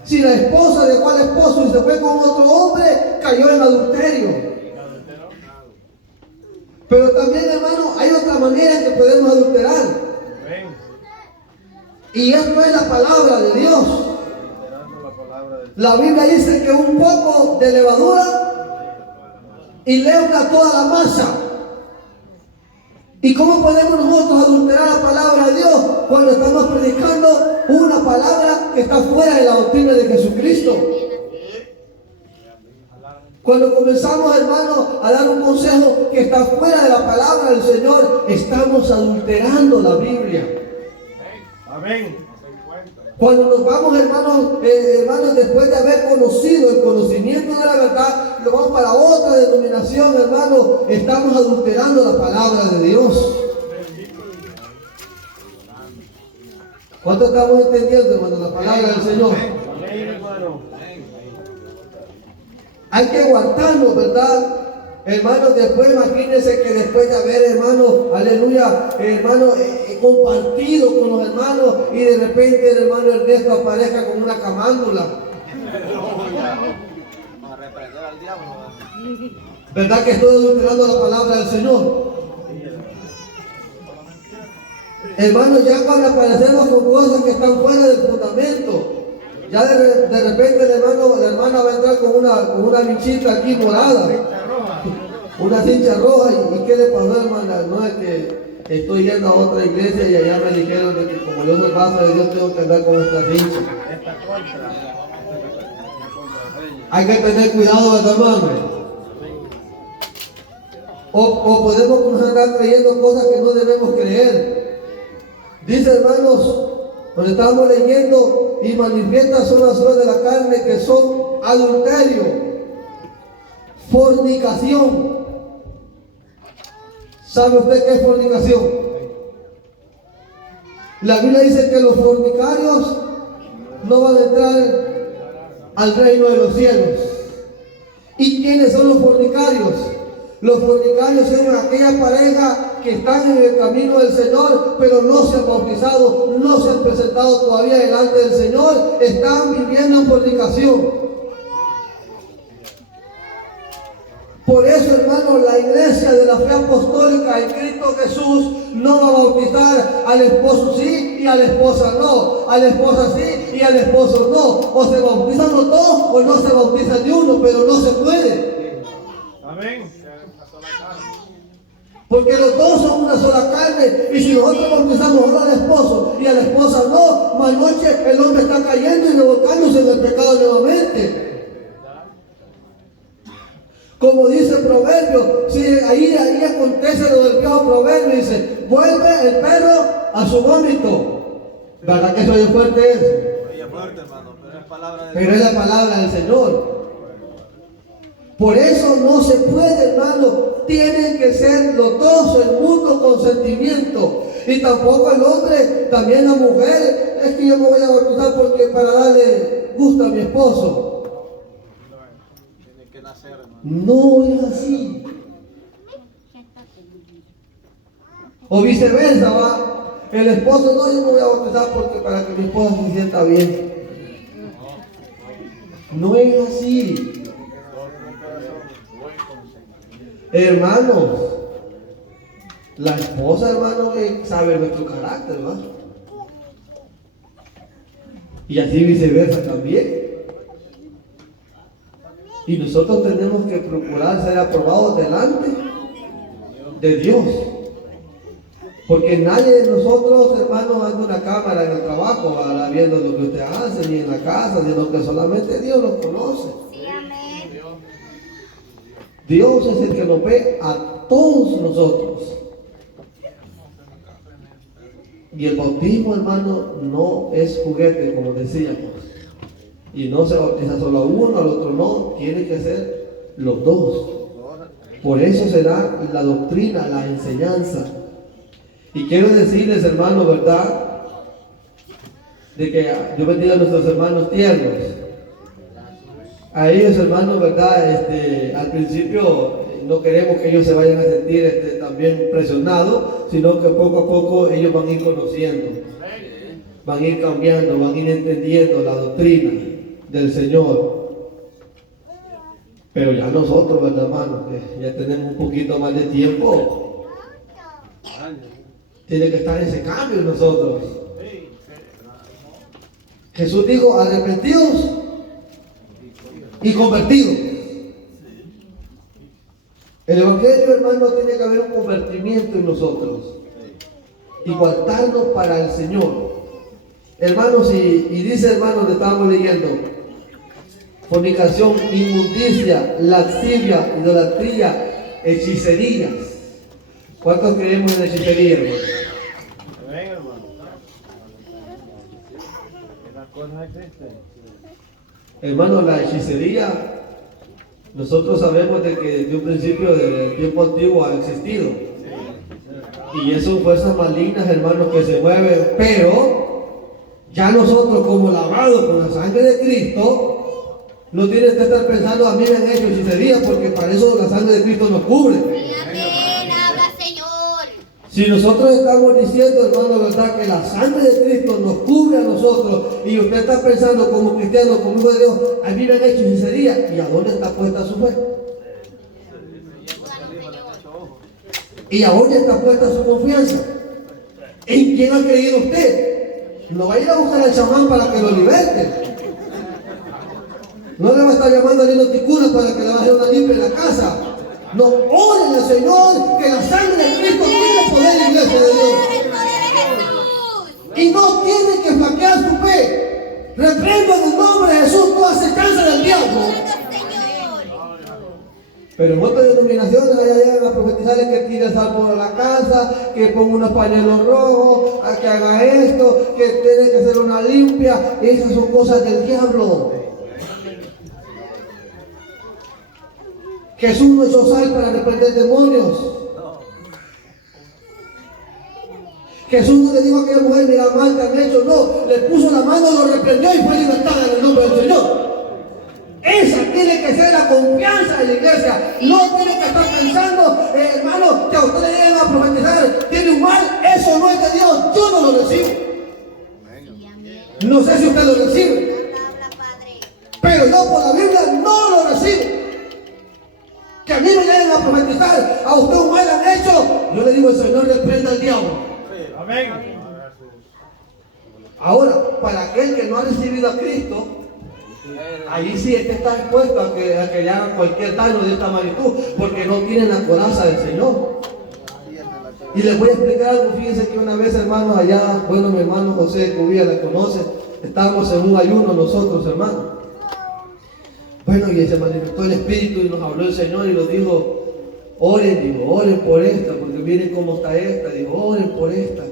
Si la esposa dejó al esposo y se fue con otro hombre, cayó en adulterio. Pero también, hermano, hay otra manera en que podemos adulterar. Y esto es la palabra de Dios. La Biblia dice que un poco de levadura y leuda toda la masa. ¿Y cómo podemos nosotros adulterar la palabra de Dios cuando estamos predicando una palabra que está fuera de la doctrina de Jesucristo? Cuando comenzamos, hermanos, a dar un consejo que está fuera de la palabra del Señor, estamos adulterando la Biblia. Amén. Cuando nos vamos, hermanos, después de haber conocido el conocimiento de la verdad, nos vamos para otra denominación, hermanos, estamos adulterando la palabra de Dios. ¿Cuánto estamos entendiendo, hermano, la palabra del Señor? Amén, hermano. Hay que aguantarnos, ¿verdad? Hermanos, después imagínense que después de haber, hermanos, aleluya, hermanos, compartido con los hermanos y de repente el hermano Ernesto aparezca con una camándula. Vamos a reprender al diablo. ¿Verdad que estoy adulterando la palabra del Señor? Hermanos, ya cuando aparecemos con cosas que están fuera del fundamento, ya de repente la hermana va a entrar con una linchita aquí morada, una cincha roja. ¿Y qué le pasó, hermana? No, es que estoy yendo a otra iglesia y allá me dijeron de que como yo soy vaso de Dios tengo que andar con esta cincha. Hay que tener cuidado, ¿verdad, hermano? O podemos comenzar a andar creyendo cosas que no debemos creer. Dice, hermanos, donde estamos leyendo, y manifiestas son las obras de la carne, que son adulterio, fornicación. ¿Sabe usted qué es fornicación? La Biblia dice que los fornicarios no van a entrar al reino de los cielos. ¿Y quiénes son los fornicarios? Los fornicarios son aquella pareja que están en el camino del Señor, pero no se han bautizado, no se han presentado todavía delante del Señor, están viviendo en fornicación. Por eso, hermano, la iglesia de la fe apostólica en Cristo Jesús no va a bautizar al esposo sí y a la esposa no, a la esposa sí y al esposo no. O se bautizan los dos o no se bautizan ni uno, pero no se puede. Amén. Porque los dos son una sola carne, y si nosotros bautizamos solo al esposo y a la esposa no, más noche el hombre está cayendo y revolcándose en el pecado nuevamente. Como dice el proverbio, si ahí acontece lo del viejo proverbio, dice, vuelve el perro a su vómito. ¿Verdad que eso es fuerte eso? Oye, fuerte, hermano, pero es palabra de Pero es la palabra del Señor. Por eso no se puede, hermano. Tienen que ser los dos en mutuo consentimiento. Y tampoco el hombre, también la mujer, es que yo me voy a bautizar porque para darle gusto a mi esposo. tiene que nacer, hermano. No es así. O viceversa, va. El esposo, no, yo me voy a bautizar porque para que mi esposa se sienta bien. No es así. Hermanos, la esposa, hermano, que sabe nuestro carácter, ¿va? Y así viceversa también. Y nosotros tenemos que procurar ser aprobados delante de Dios. Porque nadie de nosotros, hermanos, anda una cámara en el trabajo, ¿va? Viendo lo que usted hace, ni en la casa, sino que solamente Dios los conoce. Dios es el que nos ve a todos nosotros. Y el bautismo, hermano, no es juguete, como decíamos. Y no se bautiza solo a uno, al otro no. Tiene que ser los dos. Por eso se da la doctrina, la enseñanza. Y quiero decirles, hermano, ¿verdad? De que yo bendiga a nuestros hermanos tiernos. A ellos, hermanos, ¿verdad? Al principio no queremos que ellos se vayan a sentir también presionados, sino que poco a poco ellos van a ir conociendo, van a ir cambiando, van a ir entendiendo la doctrina del Señor. Pero ya nosotros, ¿verdad, hermano? Que ya tenemos un poquito más de tiempo, tiene que estar ese cambio en nosotros. Jesús dijo, arrepentidos y convertidos. El Evangelio, hermano, tiene que haber un convertimiento en nosotros. Igualtarnos para el Señor. Hermanos, y dice, hermano, le estábamos leyendo, fornicación, inmundicia, lascivia, idolatría, hechicerías. ¿Cuántos creemos en hechicería, hermano? Amén, hermano. Cosas existen. Hermano, la hechicería, nosotros sabemos de que desde un principio del tiempo antiguo ha existido. Y son fuerzas malignas, hermanos, que se mueven, pero ya nosotros como lavados con la sangre de Cristo, no tienes que estar pensando, a mí me han hecho hechicería, porque para eso la sangre de Cristo nos cubre. Amén, habla Señor. Si nosotros estamos diciendo, hermano, verdad, que la sangre de Cristo nos cubre a nosotros, y usted está pensando como cristiano, como hijo de Dios, a mí me han hecho hechicería, ¿y a dónde está puesta su fe? ¿Y a dónde está puesta su confianza? ¿En quién ha creído usted? No va a ir a buscar al chamán para que lo liberte. No le va a estar llamando a Nino Ticuna para que le baje una limpia en la casa. No, oren al Señor, que la sangre de Cristo tiene poder, iglesia de Dios. El poder de Jesús. Y no tiene que flaquear su fe. Reprendo en el nombre de Jesús toda acechanza del diablo. Pero en otras denominaciones allá llegan a profetizarles que tire sal por la casa, que ponga unos pañuelos rojos, a que haga esto, que tiene que hacer una limpia. Esas son cosas del diablo. Jesús no hizo sal para reprender demonios. Jesús no le dijo a aquella mujer, mira mal te han hecho, no, le puso la mano, lo reprendió y fue libertada en el nombre del Señor. Esa tiene que ser la confianza de la iglesia. No tiene que estar pensando, hermano, que a usted le llegan a profetizar, tiene un mal, eso no es de Dios, yo no lo recibo. No sé si usted lo recibe, pero yo por la Biblia no lo recibo. Que a mí me lleguen a profetizar, a usted un mal han hecho, yo le digo, el Señor reprenda al diablo. Amén. Ahora, para aquel que no ha recibido a Cristo, ahí sí es que está expuesto a que le hagan cualquier daño de esta magnitud, porque no tienen la coraza del Señor. Y les voy a explicar algo. Fíjense que una vez, hermanos, allá, bueno, mi hermano José Cubilla la conoce, estábamos en un ayuno nosotros, hermanos. Bueno, y se manifestó el Espíritu y nos habló el Señor y nos dijo, oren por esta, porque miren cómo está esta, digo, oren por esta.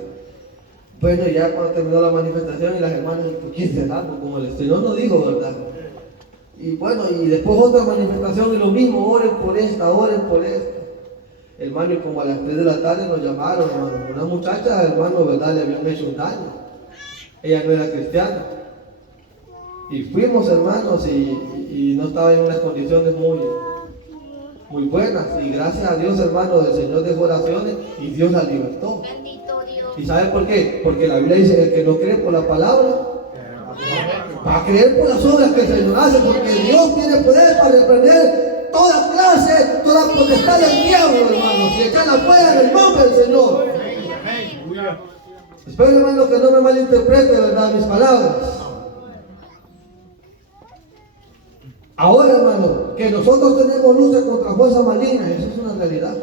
Bueno, ya cuando terminó la manifestación y las hermanas, ¿por quién será? Como el Señor nos dijo, ¿verdad? Y bueno, y después otra manifestación y lo mismo, oren por esta. Hermano, y como a las 3 de la tarde nos llamaron, hermano. Una muchacha, hermano, ¿verdad? Le habían hecho un daño. Ella no era cristiana. Y fuimos, hermanos, y no estaba en unas condiciones muy buenas. Y gracias a Dios, hermano, el Señor dejó oraciones y Dios la libertó. Bendito Dios. ¿Y sabe por qué? Porque la Biblia dice, el que no cree por la palabra, va a creer por las obras que el Señor hace, porque Dios tiene poder para reprender toda clase, toda potestad del diablo, hermanos, y echarla fuera en el nombre del Señor. Espero, hermano, que no me malinterprete, ¿verdad?, mis palabras. Ahora, hermano, que nosotros tenemos lucha contra fuerzas malignas, eso es una realidad.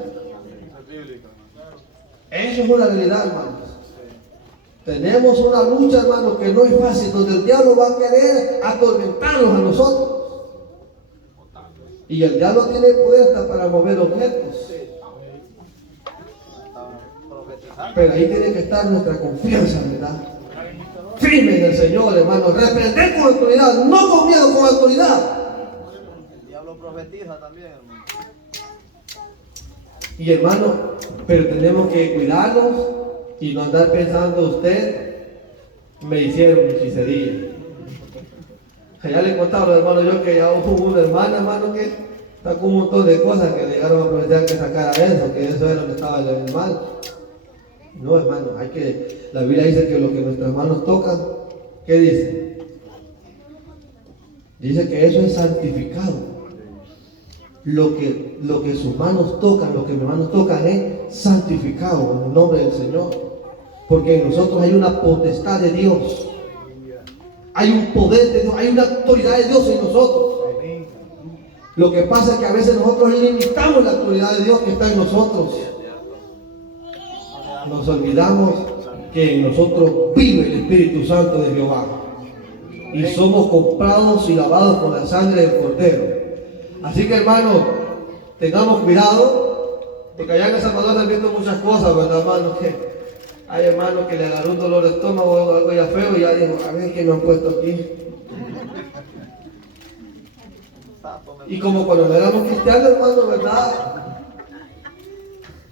Eso es una realidad, hermanos. Tenemos una lucha, hermanos, que no es fácil, donde el diablo va a querer atormentarnos a nosotros. Y el diablo tiene poder hasta para mover objetos. Pero ahí tiene que estar nuestra confianza, ¿verdad? Firme en el Señor, hermano. Reprender con autoridad, no con miedo, con autoridad. El diablo profetiza también, hermano. Y hermano, pero tenemos que cuidarnos y no andar pensando, usted me hicieron hechicería. Ya le contaba, hermano, yo que ya hubo una hermana, hermano, que sacó un montón de cosas que le llegaron a aprovechar que sacara eso, que eso era lo que estaba en el mal. No, hermano, la Biblia dice que lo que nuestras manos tocan, ¿qué dice? Dice que eso es santificado. Lo que sus manos tocan, lo que mis manos tocan es santificado en el nombre del Señor. Porque en nosotros hay una potestad de Dios. Hay un poder de Dios, hay una autoridad de Dios en nosotros. Lo que pasa es que a veces nosotros limitamos la autoridad de Dios que está en nosotros. Nos olvidamos que en nosotros vive el Espíritu Santo de Jehová. Y somos comprados y lavados con la sangre del Cordero. Así que, hermano, tengamos cuidado, porque allá en El Salvador han visto muchas cosas, ¿verdad, hermano? Que Hay hermanos que le agarró un dolor de estómago o algo ya feo y ya dijo, a ver qué me han puesto aquí. Y como cuando no éramos cristianos, hermano, ¿verdad?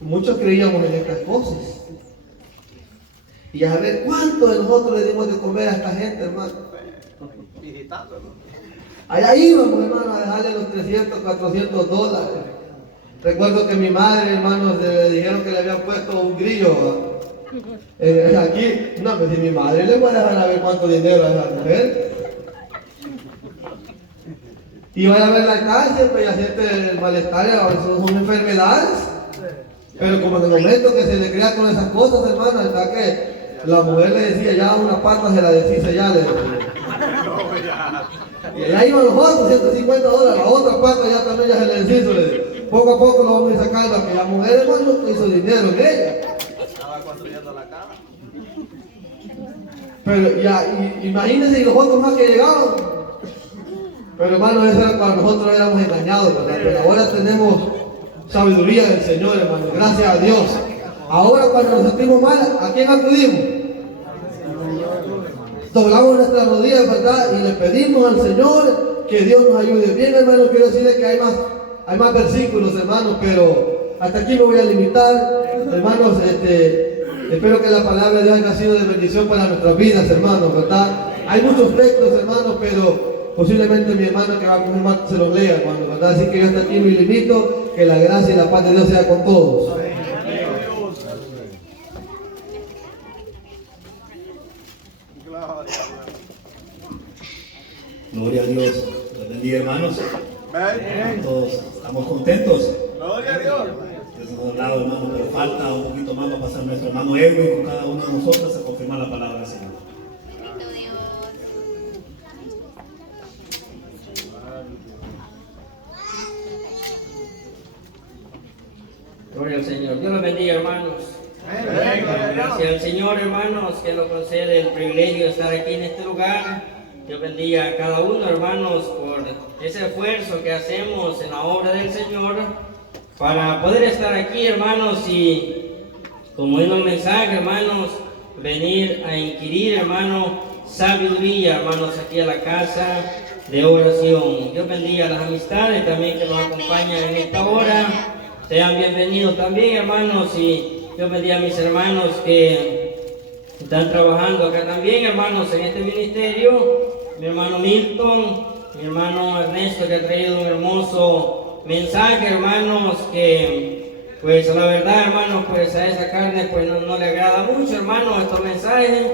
Muchos creíamos en estas cosas. Y a ver cuánto de nosotros le dimos de comer a esta gente, hermano. Allá íbamos, hermano, a dejarle los 300, 400 dólares. Recuerdo que mi madre, hermanos, le dijeron que le habían puesto un grillo aquí. No, pues si mi madre le voy a dejar a ver cuánto dinero a esa mujer. Y voy a ver la cárcel, pues ya siente el malestar, a veces son enfermedades. Pero como en el momento que se le crea con esas cosas, hermano, hasta que la mujer le decía, ya una pata se la deshice ya. Y allá iban los otros, 150 dólares, la otra pata ya también ya se le deshizo. Poco a poco lo vamos a ir sacando, que la mujer, hermano, no hizo dinero en ella. Estaba construyendo la cama. Pero ya, imagínense y los otros más que llegaban. Pero hermano, eso era cuando nosotros éramos engañados, ¿verdad? Pero ahora tenemos sabiduría del Señor, hermano, gracias a Dios. Ahora cuando nos sentimos mal, ¿a quién acudimos? Doblamos nuestras rodillas, ¿verdad? Y le pedimos al Señor que Dios nos ayude. Bien, hermano, quiero decirles que hay más versículos, hermanos, pero hasta aquí me voy a limitar. Hermanos, espero que la palabra de Dios haya sido de bendición para nuestras vidas, hermanos, ¿verdad? Hay muchos textos, hermanos, pero posiblemente mi hermano que va a confirmar se los lea, hermano, ¿verdad? Así que yo hasta aquí me limito. Que la gracia y la paz de Dios sea con todos. Gloria a Dios. Dios bendiga, hermanos. Todos estamos contentos. Gloria a Dios. Eso es hablado, hermano, pero falta un poquito más para pasar nuestro hermano Edwin con cada uno de nosotros a confirmar la palabra del Señor. Gloria al Señor. Dios los bendiga, hermanos. Gracias al Señor, hermanos, que nos concede el privilegio de estar aquí en este lugar. Dios bendiga a cada uno, hermanos, por ese esfuerzo que hacemos en la obra del Señor para poder estar aquí, hermanos, y como en el mensaje, hermanos, venir a inquirir, hermano, sabiduría, hermanos, aquí a la casa de oración. Dios bendiga a las amistades también que nos acompañan en esta hora. Sean bienvenidos también, hermanos, y Dios bendiga a mis hermanos que están trabajando acá también, hermanos, en este ministerio. Mi hermano Milton, mi hermano Ernesto, que ha traído un hermoso mensaje, hermanos, que pues la verdad, hermanos, pues a esa carne pues no le agrada mucho, hermanos, estos mensajes,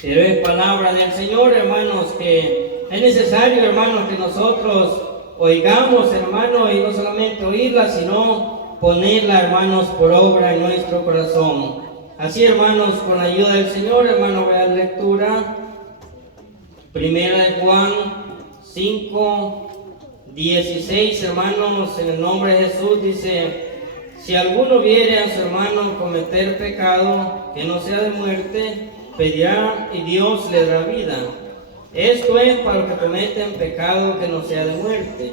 pero es palabra del Señor, hermanos, que es necesario, hermanos, que nosotros oigamos, hermanos, y no solamente oírla, sino ponerla, hermanos, por obra en nuestro corazón. Así, hermanos, con la ayuda del Señor, hermanos, voy a dar lectura. Primera de Juan 5:16, hermanos, en el nombre de Jesús, dice: si alguno viere a su hermano cometer pecado que no sea de muerte, pedirá y Dios le dará vida. Esto es para los que cometen pecado que no sea de muerte.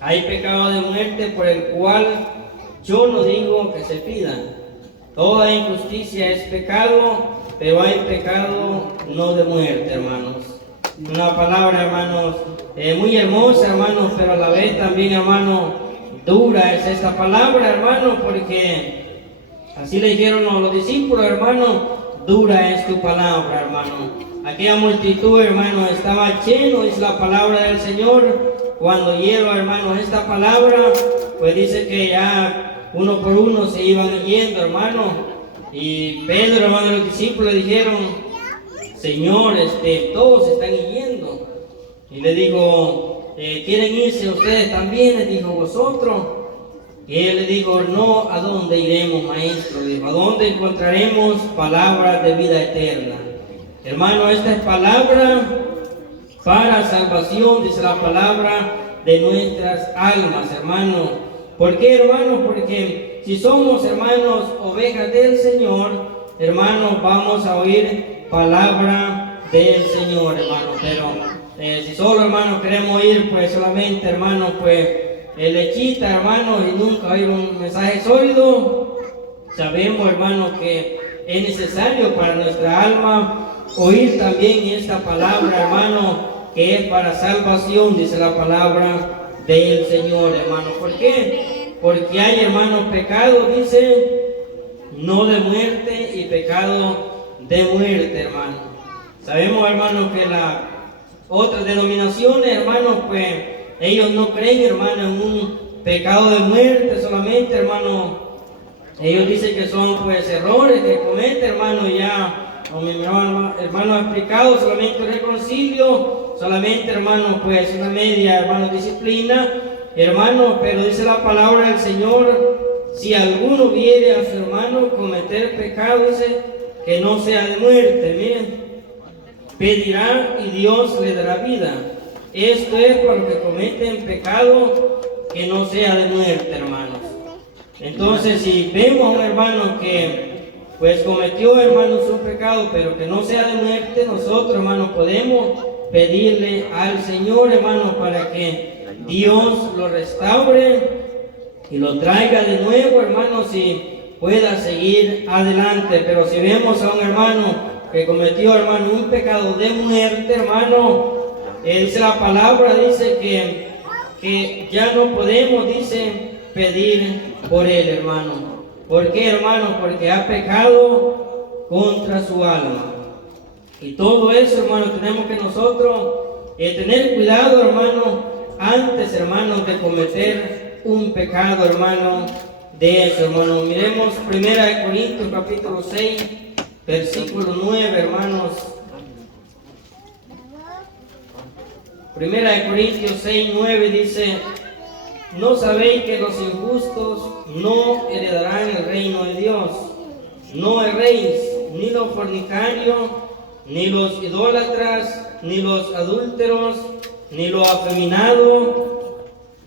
Hay pecado de muerte por el cual yo no digo que se pida. Toda injusticia es pecado, pero hay pecado no de muerte, hermanos. Una palabra, hermanos, muy hermosa, hermanos, pero a la vez también, hermanos, dura es esta palabra, hermanos, porque así le dijeron los discípulos, hermanos, dura es tu palabra, hermano. Aquella multitud, hermanos, estaba lleno, es la palabra del Señor. Cuando oyeron, hermanos, esta palabra, pues dice que ya uno por uno se iban yendo, hermanos. Y Pedro, hermano, los discípulos le dijeron: Señor, todos se están yendo. Y le digo: ¿quieren irse ustedes también? Les dijo: vosotros. Y él le dijo: no, ¿a dónde iremos, maestro? Le dijo: ¿a dónde encontraremos palabras de vida eterna? Hermano, esta es palabra para salvación, dice la palabra, de nuestras almas, hermano. ¿Por qué, hermano? Porque si somos, hermanos, ovejas del Señor, hermanos, vamos a oír palabra del Señor, hermano. Pero si solo, hermanos, queremos oír, pues solamente, hermanos, pues lechita, hermanos, y nunca oír un mensaje sólido, sabemos, hermanos, que es necesario para nuestra alma oír también esta palabra, hermano, que es para salvación, dice la palabra del Señor, hermano. ¿Por qué? Porque hay, hermano, pecado, dice, no de muerte, y pecado de muerte, hermano. Sabemos, hermano, que las otras denominaciones, hermano, pues ellos no creen, hermano, en un pecado de muerte solamente, hermano. Ellos dicen que son, pues, errores que comete, hermano, ya, como mi hermano ha explicado, solamente un reconcilio, solamente, hermano, pues, una media, hermano, disciplina, hermano, pero dice la palabra del Señor, si alguno viere a su hermano cometer pecado, dice, que no sea de muerte, miren, pedirá y Dios le dará vida. Esto es para los que cometen pecado, que no sea de muerte, hermanos. Entonces, si vemos a un hermano que pues cometió, hermanos, un pecado, pero que no sea de muerte, nosotros, hermanos, podemos pedirle al Señor, hermanos, para que Dios lo restaure y lo traiga de nuevo, hermanos, y pueda seguir adelante. Pero si vemos a un hermano que cometió, hermano, un pecado de muerte, hermano, dice la palabra, dice que ya no podemos, dice, pedir por él, hermano. ¿Por qué, hermano? Porque ha pecado contra su alma. Y todo eso, hermano, tenemos que nosotros tener cuidado, hermano, antes, hermano, de cometer un pecado, hermano, de eso, hermano. Miremos 1 Corintios capítulo 6, versículo 9, hermanos. 1 Corintios 6, 9 dice: ¿no sabéis que los injustos no heredarán el reino de Dios? No erréis, ni los fornicarios, ni los idólatras, ni los adúlteros, ni los afeminados,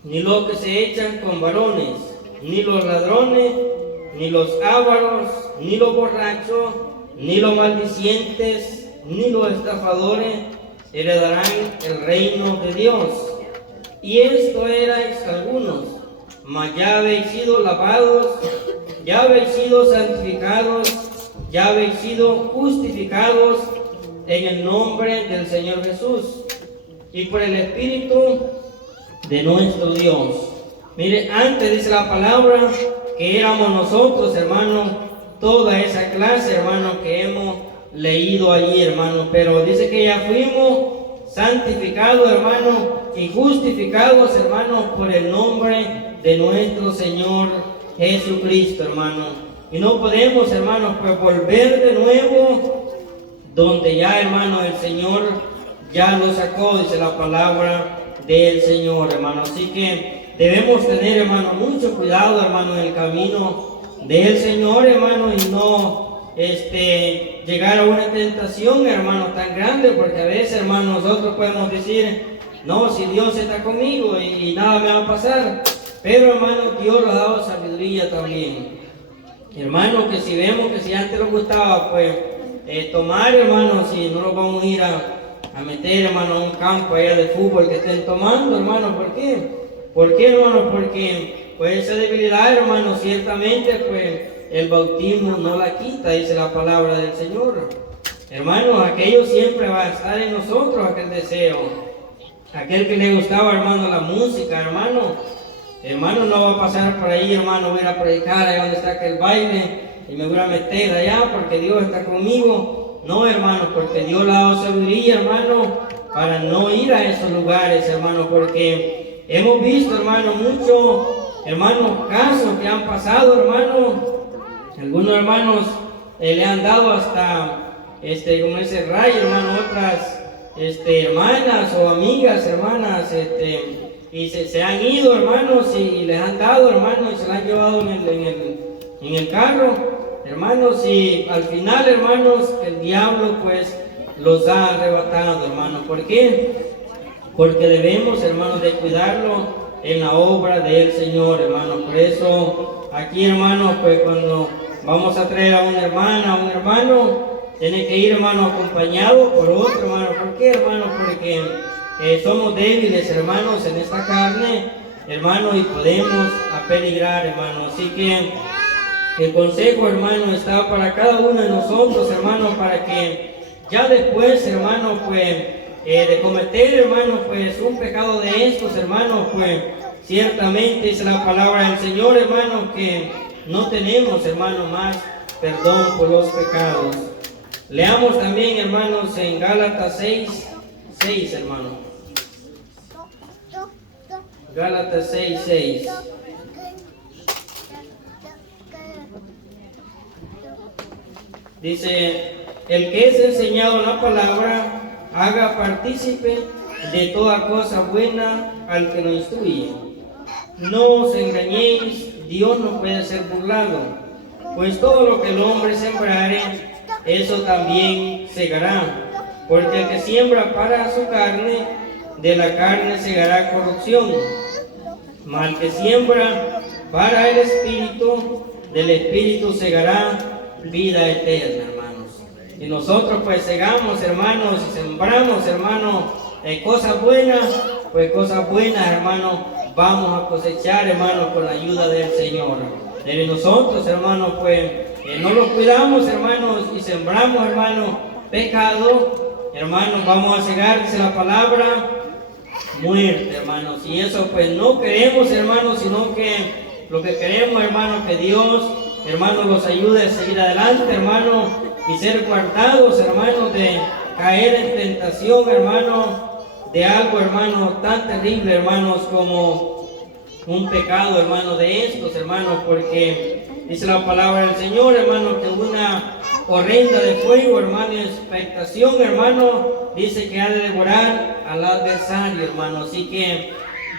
ni los que se echan con varones, ni los ladrones, ni los ávaros, ni los borrachos, ni los maldicientes, ni los estafadores heredarán el reino de Dios. Y esto erais algunos, mas ya habéis sido lavados, ya habéis sido santificados, ya habéis sido justificados en el nombre del Señor Jesús y por el Espíritu de nuestro Dios. Mire, antes dice la palabra que éramos nosotros, hermano, toda esa clase, hermano, que hemos leído allí, hermano, pero dice que ya fuimos santificados, hermano, y justificados, hermano, por el nombre de nuestro Señor Jesucristo, hermano. Y no podemos, hermano, pues volver de nuevo donde ya, hermano, el Señor ya lo sacó, dice la palabra del Señor, hermano. Así que debemos tener, hermano, mucho cuidado, hermano, en el camino del Señor, hermano, y no llegar a una tentación, hermano, tan grande, porque a veces, hermano, nosotros podemos decir: no, si Dios está conmigo y nada me va a pasar. Pero, hermano, Dios nos ha dado sabiduría también. Hermano, que si vemos que si antes nos gustaba, pues, tomar, hermano, si no nos vamos a ir a meter, hermano, a un campo allá de fútbol que estén tomando, hermano. ¿Por qué? ¿Por qué, hermano? Porque, pues, esa debilidad, hermano, ciertamente, pues, el bautismo no la quita, dice la palabra del Señor. Hermano, aquello siempre va a estar en nosotros, aquel deseo. Aquel que le gustaba, hermano, la música, hermano, no va a pasar por ahí, hermano, voy a ir a predicar allá donde está aquel baile y me voy a meter allá porque Dios está conmigo. No, hermano, porque Dios le ha dado sabiduría, hermano, para no ir a esos lugares, hermano, porque hemos visto, hermano, muchos, hermanos, casos que han pasado, hermano. Algunos hermanos le han dado hasta, como ese rayo, hermano, otras hermanas o amigas, hermanas, y se han ido, hermanos, y les han dado, hermanos, y se la han llevado en el carro, hermanos, y al final, hermanos, el diablo, pues, los ha arrebatado, hermanos. ¿Por qué? Porque debemos, hermanos, de cuidarlo en la obra del Señor, hermanos. Por eso, aquí, hermanos, pues, cuando vamos a traer a una hermana, a un hermano, tiene que ir, hermano, acompañado por otro, hermano. ¿Por qué, hermano? Porque somos débiles, hermanos, en esta carne, hermano, y podemos apeligrar, hermano. Así que El consejo, hermano, está para cada uno de nosotros, hermano, para que ya después, hermano, pues, de cometer, hermano, pues, un pecado de estos, hermano, pues, ciertamente es la palabra del Señor, hermano, que no tenemos, hermano, más perdón por los pecados. Leamos también, hermanos, en Gálatas 6, hermano. Gálatas 6. Dice, el que es enseñado la palabra, haga partícipe de toda cosa buena al que lo instruye. No os engañéis, Dios no puede ser burlado, pues todo lo que el hombre sembrare, eso también segará. Porque el que siembra para su carne, de la carne segará corrupción. Mas el que siembra para el Espíritu, del Espíritu segará vida eterna, hermanos. Y nosotros pues segamos, hermanos, y sembramos, hermanos, cosas buenas, pues cosas buenas, hermanos, vamos a cosechar, hermanos, con la ayuda del Señor. De nosotros, hermanos, pues no los cuidamos, hermanos, y sembramos, hermanos, pecado, hermanos, vamos a cegar, dice la palabra, muerte, hermanos. Y eso pues no queremos, hermanos, sino que lo que queremos, hermanos, que Dios, hermanos, los ayude a seguir adelante, hermanos, y ser guardados, hermanos, de caer en tentación, hermanos, de algo, hermanos, tan terrible, hermanos, como un pecado, hermanos, de estos, hermanos, porque dice la palabra del Señor, hermanos, que una horrenda de fuego, hermano, expectación, hermano, dice que ha de devorar al adversario, hermano. Así que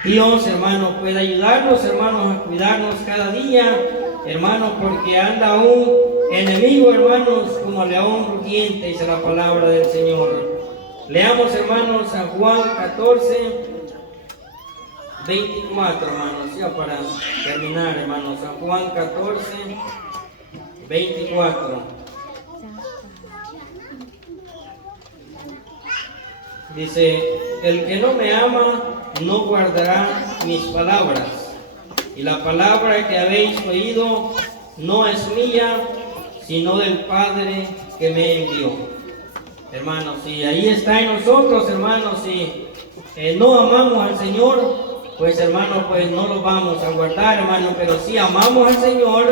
Dios, hermano, puede ayudarnos, hermanos, a cuidarnos cada día, hermanos, porque anda un enemigo, hermanos, como león rugiente, dice la palabra del Señor. Leamos, hermanos, San Juan 14, 24, hermanos, ya para terminar, hermanos, San Juan 14, 24. Dice, el que no me ama no guardará mis palabras, y la palabra que habéis oído no es mía, sino del Padre que me envió. Hermanos, si ahí está en nosotros, hermanos, si no amamos al Señor, pues hermanos, pues no lo vamos a guardar, hermanos, pero si amamos al Señor,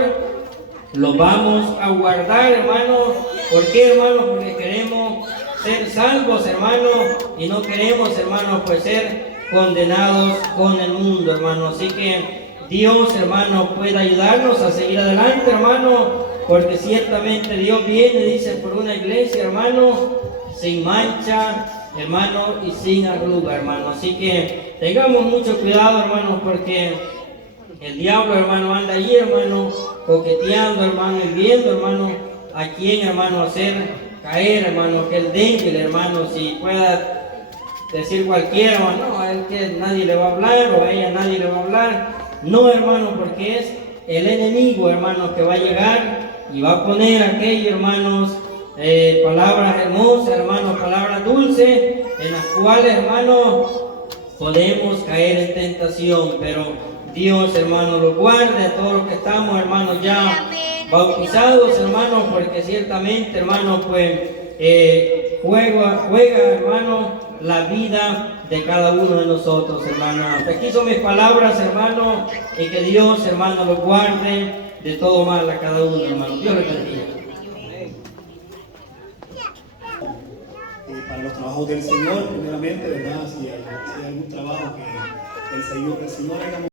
lo vamos a guardar, hermanos. ¿Por qué, hermanos? Porque queremos ser salvos, hermanos, y no queremos, hermanos, pues ser condenados con el mundo, hermanos. Así que Dios, hermanos, puede ayudarnos a seguir adelante, hermanos, porque ciertamente Dios viene, dice, por una iglesia, hermanos, sin mancha, hermano, y sin arruga, hermano. Así que tengamos mucho cuidado, hermano, porque el diablo, hermano, anda allí, hermano, coqueteando, hermano, y viendo, hermano, a quién, hermano, hacer caer, hermano, que el débil, hermano, si pueda decir cualquiera, hermano, no, a él que nadie le va a hablar, o a ella nadie le va a hablar. No, hermano, porque es el enemigo, hermano, que va a llegar y va a poner aquello, hermanos, palabras hermosas, hermanos, palabras dulces, en las cuales, hermanos, podemos caer en tentación, pero Dios, hermanos, lo guarde a todos los que estamos, hermanos, ya bautizados, hermanos, porque ciertamente, hermanos, pues juega, hermanos, la vida de cada uno de nosotros, hermanos. Hasta aquí son mis palabras, hermanos, y que Dios, hermanos, lo guarde de todo mal a cada uno, hermanos. Dios les bendiga. Para los trabajos del Señor, primeramente, ¿verdad? Si hay algún trabajo que el Señor haya